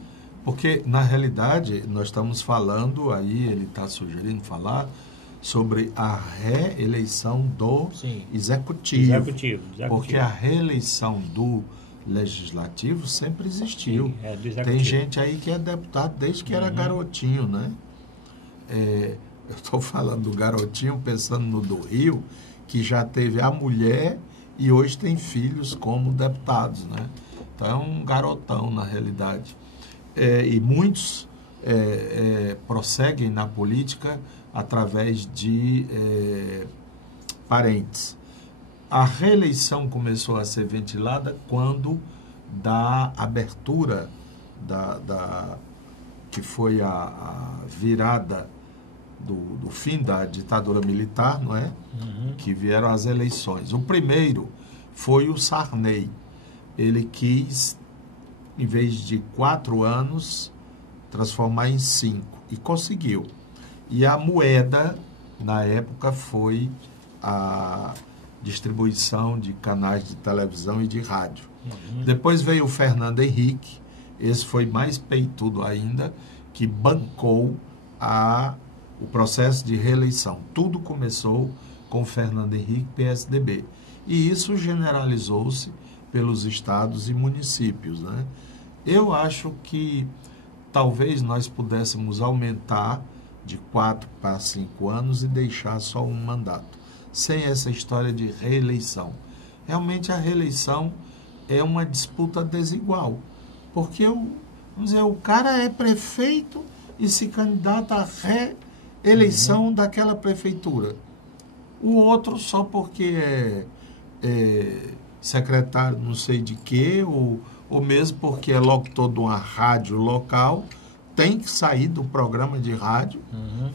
Porque, na realidade, nós estamos falando, aí ele está sugerindo falar sobre a reeleição do executivo. Porque a reeleição do legislativo sempre existiu. Sim, tem gente aí que é deputado desde que era garotinho, né? Eu estou falando do garotinho, pensando no do Rio, que já teve a mulher e hoje tem filhos como deputados, né? Então é um garotão, na realidade. E muitos prosseguem na política através de parentes. A reeleição começou a ser ventilada quando da abertura que foi a virada do fim da ditadura militar, não é? Que vieram as eleições. O primeiro foi o Sarney. Ele quis, em vez de 4 anos, transformar em 5. E conseguiu. E a moeda, na época, foi a distribuição de canais de televisão e de rádio. Depois veio o Fernando Henrique, esse foi mais peitudo ainda, que bancou o processo de reeleição. Tudo começou com o Fernando Henrique, PSDB. E isso generalizou-se pelos estados e municípios, né? Eu acho que talvez nós pudéssemos aumentar de 4 para 5 anos e deixar só um mandato, sem essa história de reeleição. Realmente a reeleição é uma disputa desigual, porque vamos dizer, o cara é prefeito e se candidata à reeleição daquela prefeitura. O outro só porque é secretário não sei de quê, ou mesmo porque é locutor de uma rádio local, tem que sair do programa de rádio,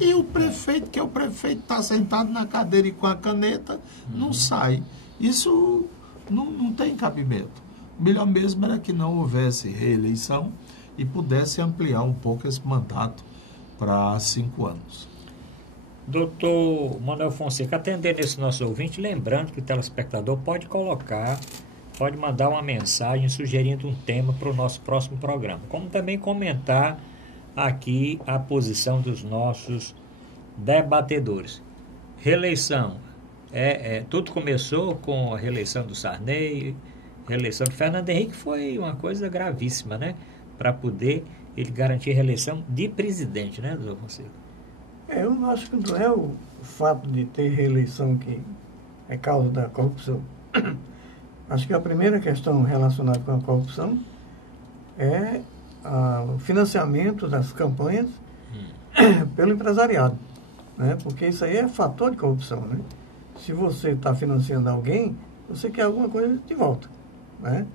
e o prefeito, que é o prefeito, está sentado na cadeira e com a caneta, não sai. Isso não tem cabimento. O melhor mesmo era que não houvesse reeleição e pudesse ampliar um pouco esse mandato para 5 anos. Doutor Manuel Fonseca, atendendo esse nosso ouvinte, lembrando que o telespectador pode mandar uma mensagem sugerindo um tema para o nosso próximo programa, como também comentar aqui a posição dos nossos debatedores. Reeleição. Tudo começou com a reeleição do Sarney, reeleição do Fernando Henrique foi uma coisa gravíssima, né? Para poder ele garantir a reeleição de presidente, né, doutor Fonseca? Eu acho que não é o fato de ter reeleição que é causa da corrupção. Acho que a primeira questão relacionada com a corrupção é o financiamento das campanhas pelo empresariado, né? Porque isso aí é fator de corrupção, né? Se você está financiando alguém, você quer alguma coisa de volta, né?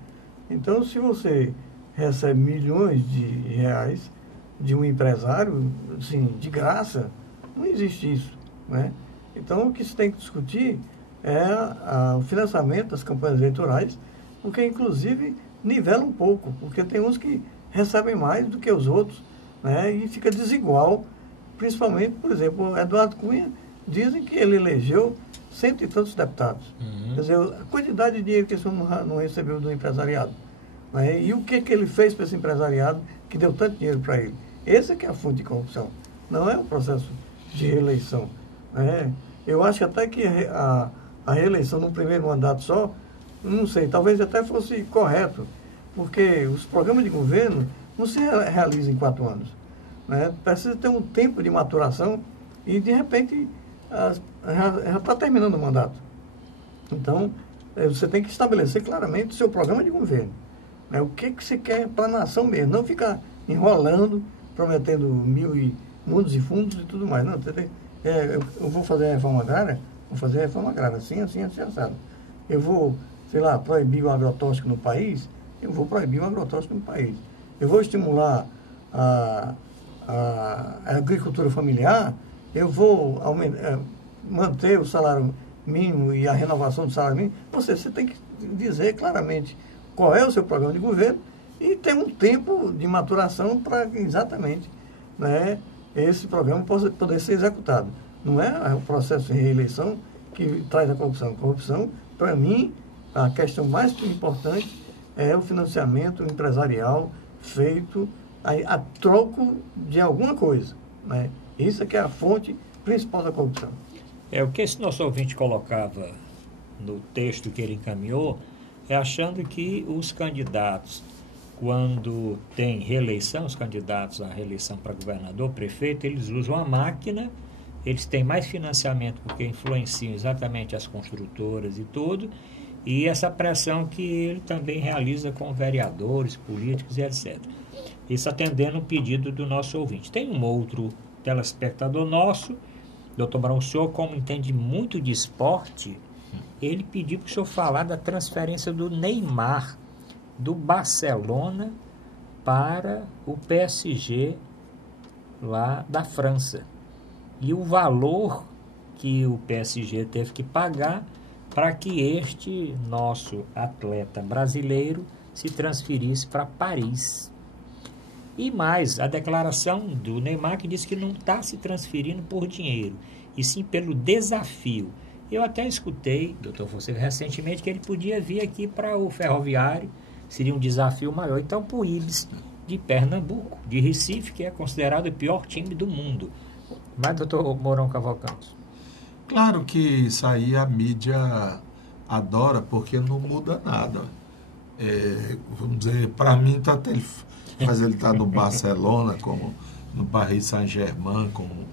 Então, se você recebe milhões de reais de um empresário, assim, de graça, não existe isso, né? Então, o que se tem que discutir é o financiamento das campanhas eleitorais, porque, inclusive, nivela um pouco, porque tem uns que recebem mais do que os outros, né? E fica desigual, principalmente, por exemplo, o Eduardo Cunha, dizem que ele elegeu 100 e tantos deputados. Quer dizer, a quantidade de dinheiro que esse homem não recebeu do empresariado, né? E o que ele fez para esse empresariado que deu tanto dinheiro para ele? Esse é que é a fonte de corrupção, não é o processo de reeleição, né? Eu acho até que a reeleição num primeiro mandato só, não sei, talvez até fosse correto, porque os programas de governo não se realizam em 4 anos, né? Precisa ter um tempo de maturação e, de repente, já está terminando o mandato. Então, você tem que estabelecer claramente o seu programa de governo, né? O que você quer para a nação mesmo, não ficar enrolando, prometendo mundos e fundos e tudo mais. Não, eu vou fazer a reforma agrária, assim, assado. Eu vou sei lá, proibir o agrotóxico no país, eu vou proibir o agrotóxico no país. Eu vou estimular a agricultura familiar, eu vou manter o salário mínimo e a renovação do salário mínimo. Você tem que dizer claramente qual é o seu programa de governo e ter um tempo de maturação para exatamente, né, esse programa poder ser executado. Não é o processo de reeleição que traz a corrupção. A corrupção, para mim, a questão mais importante é o financiamento empresarial feito a troco de alguma coisa, né? Isso é que é a fonte principal da corrupção. O que esse nosso ouvinte colocava no texto que ele encaminhou é achando que os candidatos, quando tem reeleição, os candidatos à reeleição para governador, prefeito, eles usam a máquina, eles têm mais financiamento porque influenciam exatamente as construtoras e tudo, e essa pressão que ele também realiza com vereadores, políticos e etc. Isso atendendo o pedido do nosso ouvinte. Tem um outro telespectador nosso, doutor Barão, o senhor, como entende muito de esporte, ele pediu para o senhor falar da transferência do Neymar do Barcelona para o PSG lá da França. E o valor que o PSG teve que pagar para que este nosso atleta brasileiro se transferisse para Paris. E mais, a declaração do Neymar que diz que não está se transferindo por dinheiro, e sim pelo desafio. Eu até escutei, doutor Fonseca, recentemente, que ele podia vir aqui para o Ferroviário, seria um desafio maior. Então, para o Ibis de Pernambuco, de Recife, que é considerado o pior time do mundo. Mas, doutor Mourão Cavalcante? Claro que isso aí a mídia adora, porque não muda nada. Vamos dizer, para mim, mas ele está no Barcelona, como no Paris Saint-Germain, como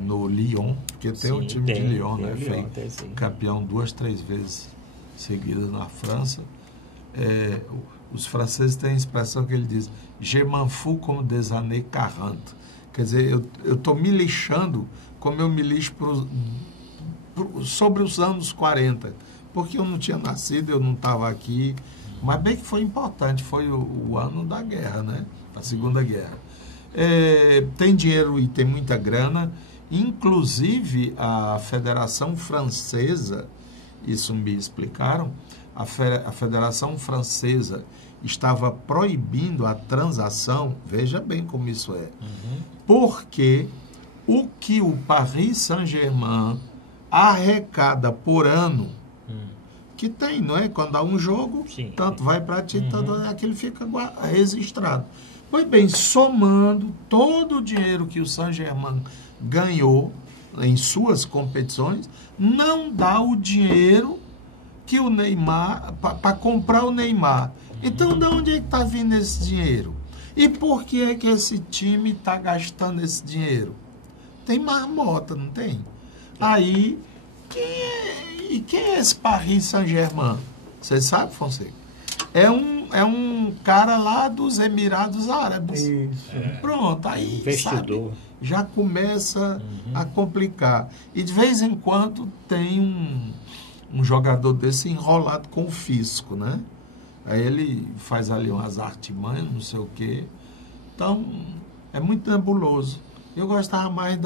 no Lyon, porque tem o time de Lyon, né? Foi campeão 2, 3 vezes seguidas na França. Os franceses têm a expressão que ele diz: Je m'en fous comme des années 40. Quer dizer, eu estou me lixando como eu me lixo sobre os anos 40, porque eu não tinha nascido, eu não estava aqui, mas bem que foi importante, foi o ano da guerra, né? A Segunda Guerra. Tem dinheiro e tem muita grana, inclusive a Federação Francesa, isso me explicaram, a Federação Francesa estava proibindo a transação, veja bem como isso é, porque o que o Paris Saint-Germain arrecada por ano, que tem, não é? Quando há um jogo, sim, tanto vai para ti, tanto aquele fica registrado. Pois bem, somando todo o dinheiro que o Saint-Germain ganhou em suas competições, não dá o dinheiro que o Neymar, para comprar o Neymar. Então, de onde é que está vindo esse dinheiro? E por que é que esse time está gastando esse dinheiro? Tem marmota, não tem? Aí, quem é esse Paris Saint-Germain? Você sabe, Fonseca? É um cara lá dos Emirados Árabes. Isso. Pronto, aí sabe, já começa a complicar. E de vez em quando tem um jogador desse enrolado com o fisco, né? Aí ele faz ali umas artimanhas, não sei o quê. Então, é muito nebuloso. Eu gostava mais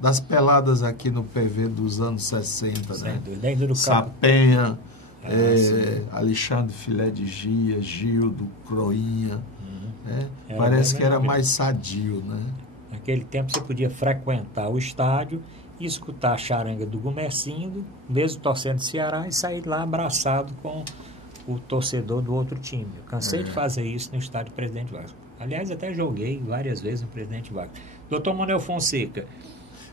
das peladas aqui no PV dos anos 60, né? Dentro do Sapenha, Alexandre Filé de Gia, Gildo, Croinha. Né? Parece que era mais sadio, né? Naquele tempo você podia frequentar o estádio e escutar a charanga do Gumercindo, mesmo torcendo Ceará, e sair lá abraçado com o torcedor do outro time. Eu cansei de fazer isso no estádio Presidente Vargas. Aliás, até joguei várias vezes no Presidente Vargas. Doutor Manuel Fonseca,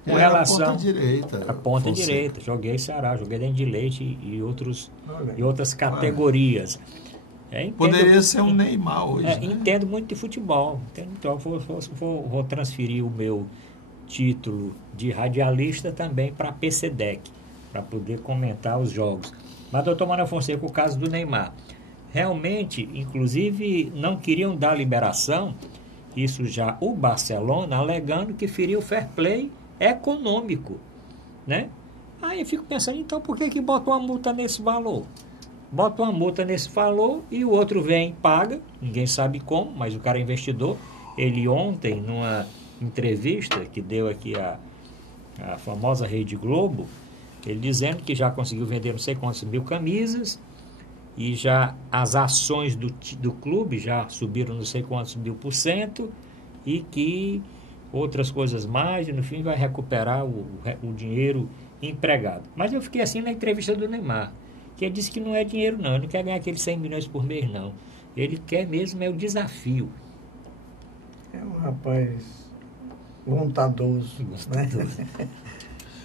com relação... A ponta direita. A ponta direita. Joguei Ceará, joguei dentro de Leite e outras categorias. Poderia ser um Neymar hoje. Né? Entendo muito de futebol. Então, vou transferir o meu título de radialista também para a PCDEC, para poder comentar os jogos. Mas, doutor Manuel Fonseca, o caso do Neymar. Realmente, inclusive, não queriam dar liberação, isso já o Barcelona, alegando que feria o fair play econômico, né? Aí eu fico pensando, então, por que botam uma multa nesse valor? bota uma multa nesse valor e o outro vem e paga, ninguém sabe como, mas o cara é investidor. Ele ontem, numa entrevista que deu aqui a famosa Rede Globo, ele dizendo que já conseguiu vender não sei quantas mil camisas e já as ações do clube já subiram não sei quantos mil% e que outras coisas mais, e no fim vai recuperar o dinheiro empregado. Mas eu fiquei assim na entrevista do Neymar, que ele disse que não é dinheiro não, ele não quer ganhar aqueles 100 milhões por mês não, ele quer mesmo é o desafio. É um rapaz vontadoso, né?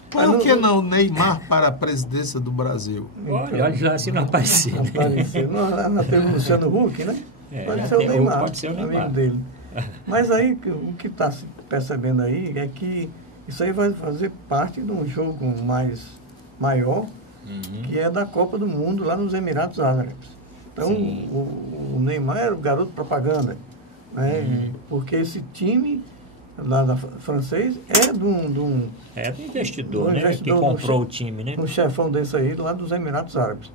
Por que não Neymar para a presidência do Brasil? Olha lá se não aparecer. Né? Apareceu. Nós temos o Luciano Huck, né? Pode ser o Neymar, pode ser o Neymar. amigo dele. Mas aí, o que está se percebendo aí é que isso aí vai fazer parte de um jogo maior, que é da Copa do Mundo lá nos Emirados Árabes. Então, o Neymar era o garoto propaganda, né? Porque esse time lá da francês é de um investidor, né? Que comprou o time, né? Um chefão desse aí lá dos Emirados Árabes,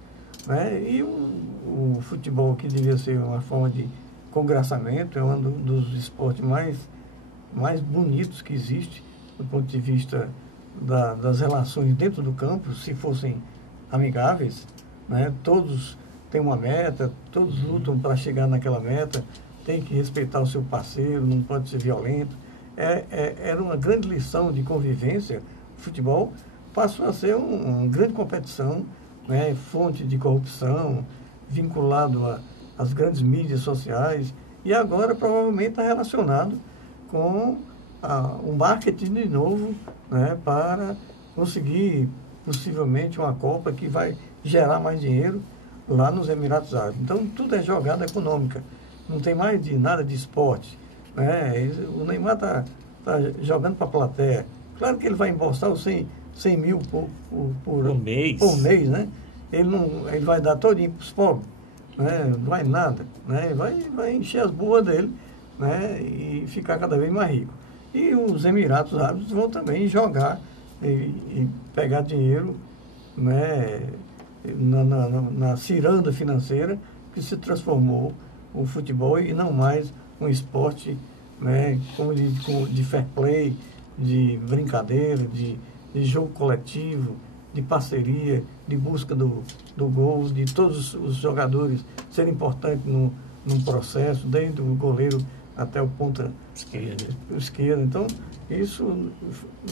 né? E o futebol, que devia ser uma forma de congraçamento, é um dos esportes mais bonitos que existe do ponto de vista das relações dentro do campo, se fossem amigáveis, né? Todos têm uma meta, todos lutam para chegar naquela meta, tem que respeitar o seu parceiro, não pode ser violento. Era uma grande lição de convivência. O futebol passou a ser uma grande competição, né? Fonte de corrupção, vinculado às grandes mídias sociais, e agora provavelmente está relacionado com o marketing de novo, né? Para conseguir possivelmente uma Copa que vai gerar mais dinheiro lá nos Emirados Árabes. Então tudo é jogada econômica, não tem mais nada de esporte. O Neymar está jogando para a plateia. Claro que ele vai embolsar os 100 mil por mês, né? Ele vai dar todinho para os pobres, né? Não vai nada, né? Vai encher as boas dele, né? E ficar cada vez mais rico. E os Emirados Árabes vão também jogar e pegar dinheiro, né? Na ciranda financeira que se transformou o futebol, e não mais um esporte, né, como de fair play, de brincadeira, de jogo coletivo, de parceria, de busca do gol, de todos os jogadores serem importantes num processo, desde o goleiro até o ponta esquerda. Então, isso,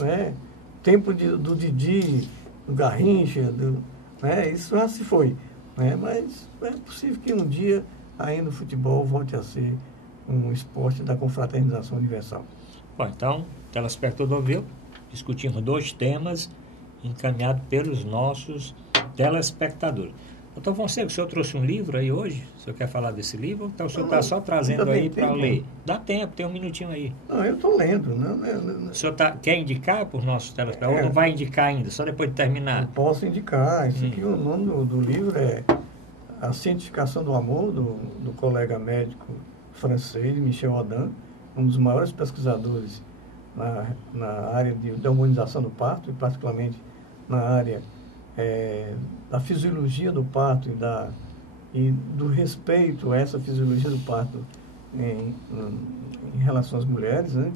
né, tempo do Didi, do Garrincha, né, isso já se foi. Né, mas é possível que um dia ainda o futebol volte a ser um esporte da confraternização universal. Bom, então, o telespectador viu, discutimos 2 temas encaminhados pelos nossos telespectadores. Doutor Fonseca, o senhor trouxe um livro aí hoje? O senhor quer falar desse livro? Então o senhor está só trazendo aí para ler? Dá tempo, tem um minutinho aí. Não, eu estou lendo. O senhor quer indicar para os nossos telespectadores? Ou não vai indicar ainda, só depois de terminar? Eu posso indicar. Isso aqui, o nome do livro é A Cientificação do Amor, do colega médico francês, Michel Audin, um dos maiores pesquisadores na área da humanização do parto, e particularmente na área da fisiologia do parto e do respeito a essa fisiologia do parto em relação às mulheres, né?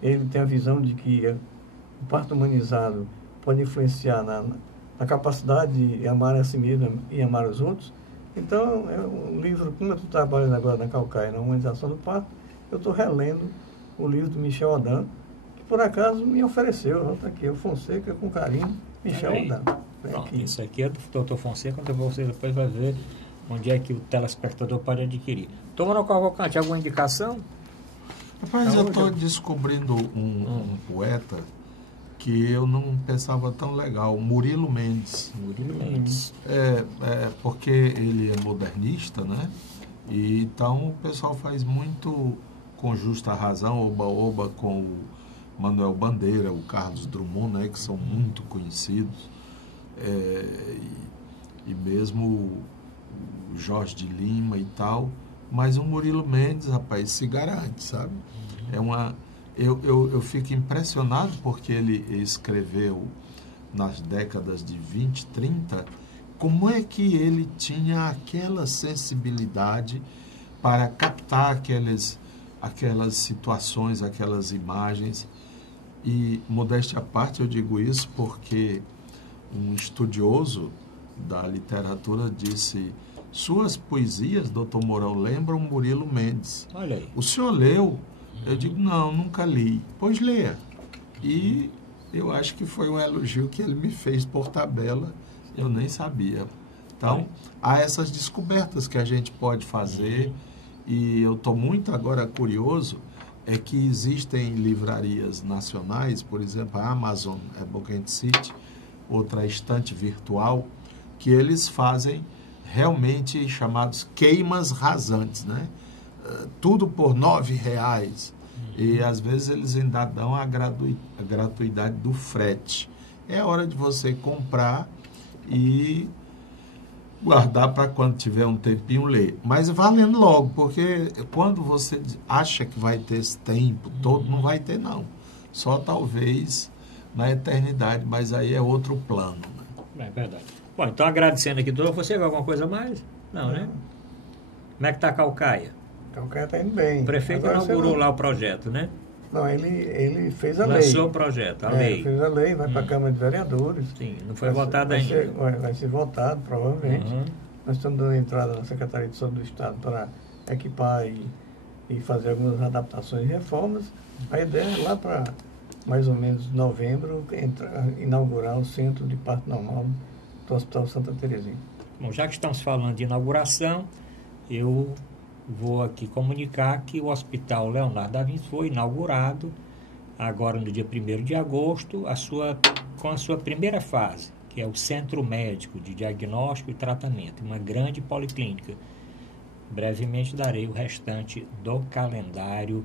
Ele tem a visão de que o parto humanizado pode influenciar na capacidade de amar a si mesmo e amar os outros. Então, é um livro, como eu estou trabalhando agora na Caucaia, na humanização do parto, eu estou relendo o livro do Michel Audin, que por acaso me ofereceu. Está aqui, o Fonseca, com carinho, Michel Audin. Pronto, isso aqui é do Dr. Fonseca, então você depois vai ver onde é que o telespectador pode adquirir. Manuel Cavalcante, alguma indicação? Rapaz, eu estou descobrindo um poeta que eu não pensava tão legal, Murilo Mendes. Murilo Mendes. Porque ele é modernista, né? E então o pessoal faz muito, com justa razão, oba-oba com o Manuel Bandeira, o Carlos Drummond, né? Que são muito conhecidos. E mesmo o Jorge de Lima e tal. Mas o Murilo Mendes, rapaz, se garante, sabe? Eu fico impressionado porque ele escreveu nas décadas de 20, 30, como é que ele tinha aquela sensibilidade para captar aquelas situações, aquelas imagens. E, modéstia à parte, eu digo isso porque um estudioso da literatura disse: suas poesias, doutor Mourão, lembram Murilo Mendes. Olha aí. O senhor leu? Eu digo, não, nunca li. Pois leia. E eu acho que foi um elogio que ele me fez por tabela, eu nem sabia. Então, há essas descobertas que a gente pode fazer, e eu estou muito agora curioso, é que existem livrarias nacionais, por exemplo, a Amazon, a Book and City, outra estante virtual, que eles fazem realmente chamados queimas rasantes, né? Tudo por R$9. E às vezes eles ainda dão a gratuidade do frete. É hora de você comprar e guardar para quando tiver um tempinho ler. Mas valendo logo, porque quando você acha que vai ter esse tempo todo, não vai ter não. Só talvez na eternidade, mas aí é outro plano. Né? É verdade. Bom, então agradecendo aqui, doutor, você alguma coisa a mais? Não, né? Como é que está a Caucaia? Caucaia está indo bem. O prefeito Agora inaugurou lá o projeto, né? Não, ele fez a lei. Lançou o projeto, a lei. Fez a lei, vai para a Câmara de Vereadores. Sim, não foi votado ainda. Vai ser votado, provavelmente. Nós estamos dando entrada na Secretaria de Saúde do Estado para equipar e fazer algumas adaptações e reformas. A ideia é lá para mais ou menos novembro inaugurar o Centro de Parto Normal do Hospital Santa Terezinha. Bom, já que estamos falando de inauguração, eu vou aqui comunicar que o Hospital Leonardo da Vinci foi inaugurado agora no dia 1º de agosto, com a sua primeira fase, que é o Centro Médico de Diagnóstico e Tratamento, uma grande policlínica. Brevemente darei o restante do calendário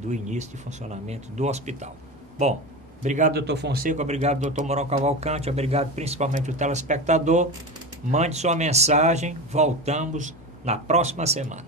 do início de funcionamento do hospital. Bom, obrigado, doutor Fonseca, obrigado, doutor Mourão Cavalcante, obrigado principalmente o telespectador. Mande sua mensagem, voltamos na próxima semana.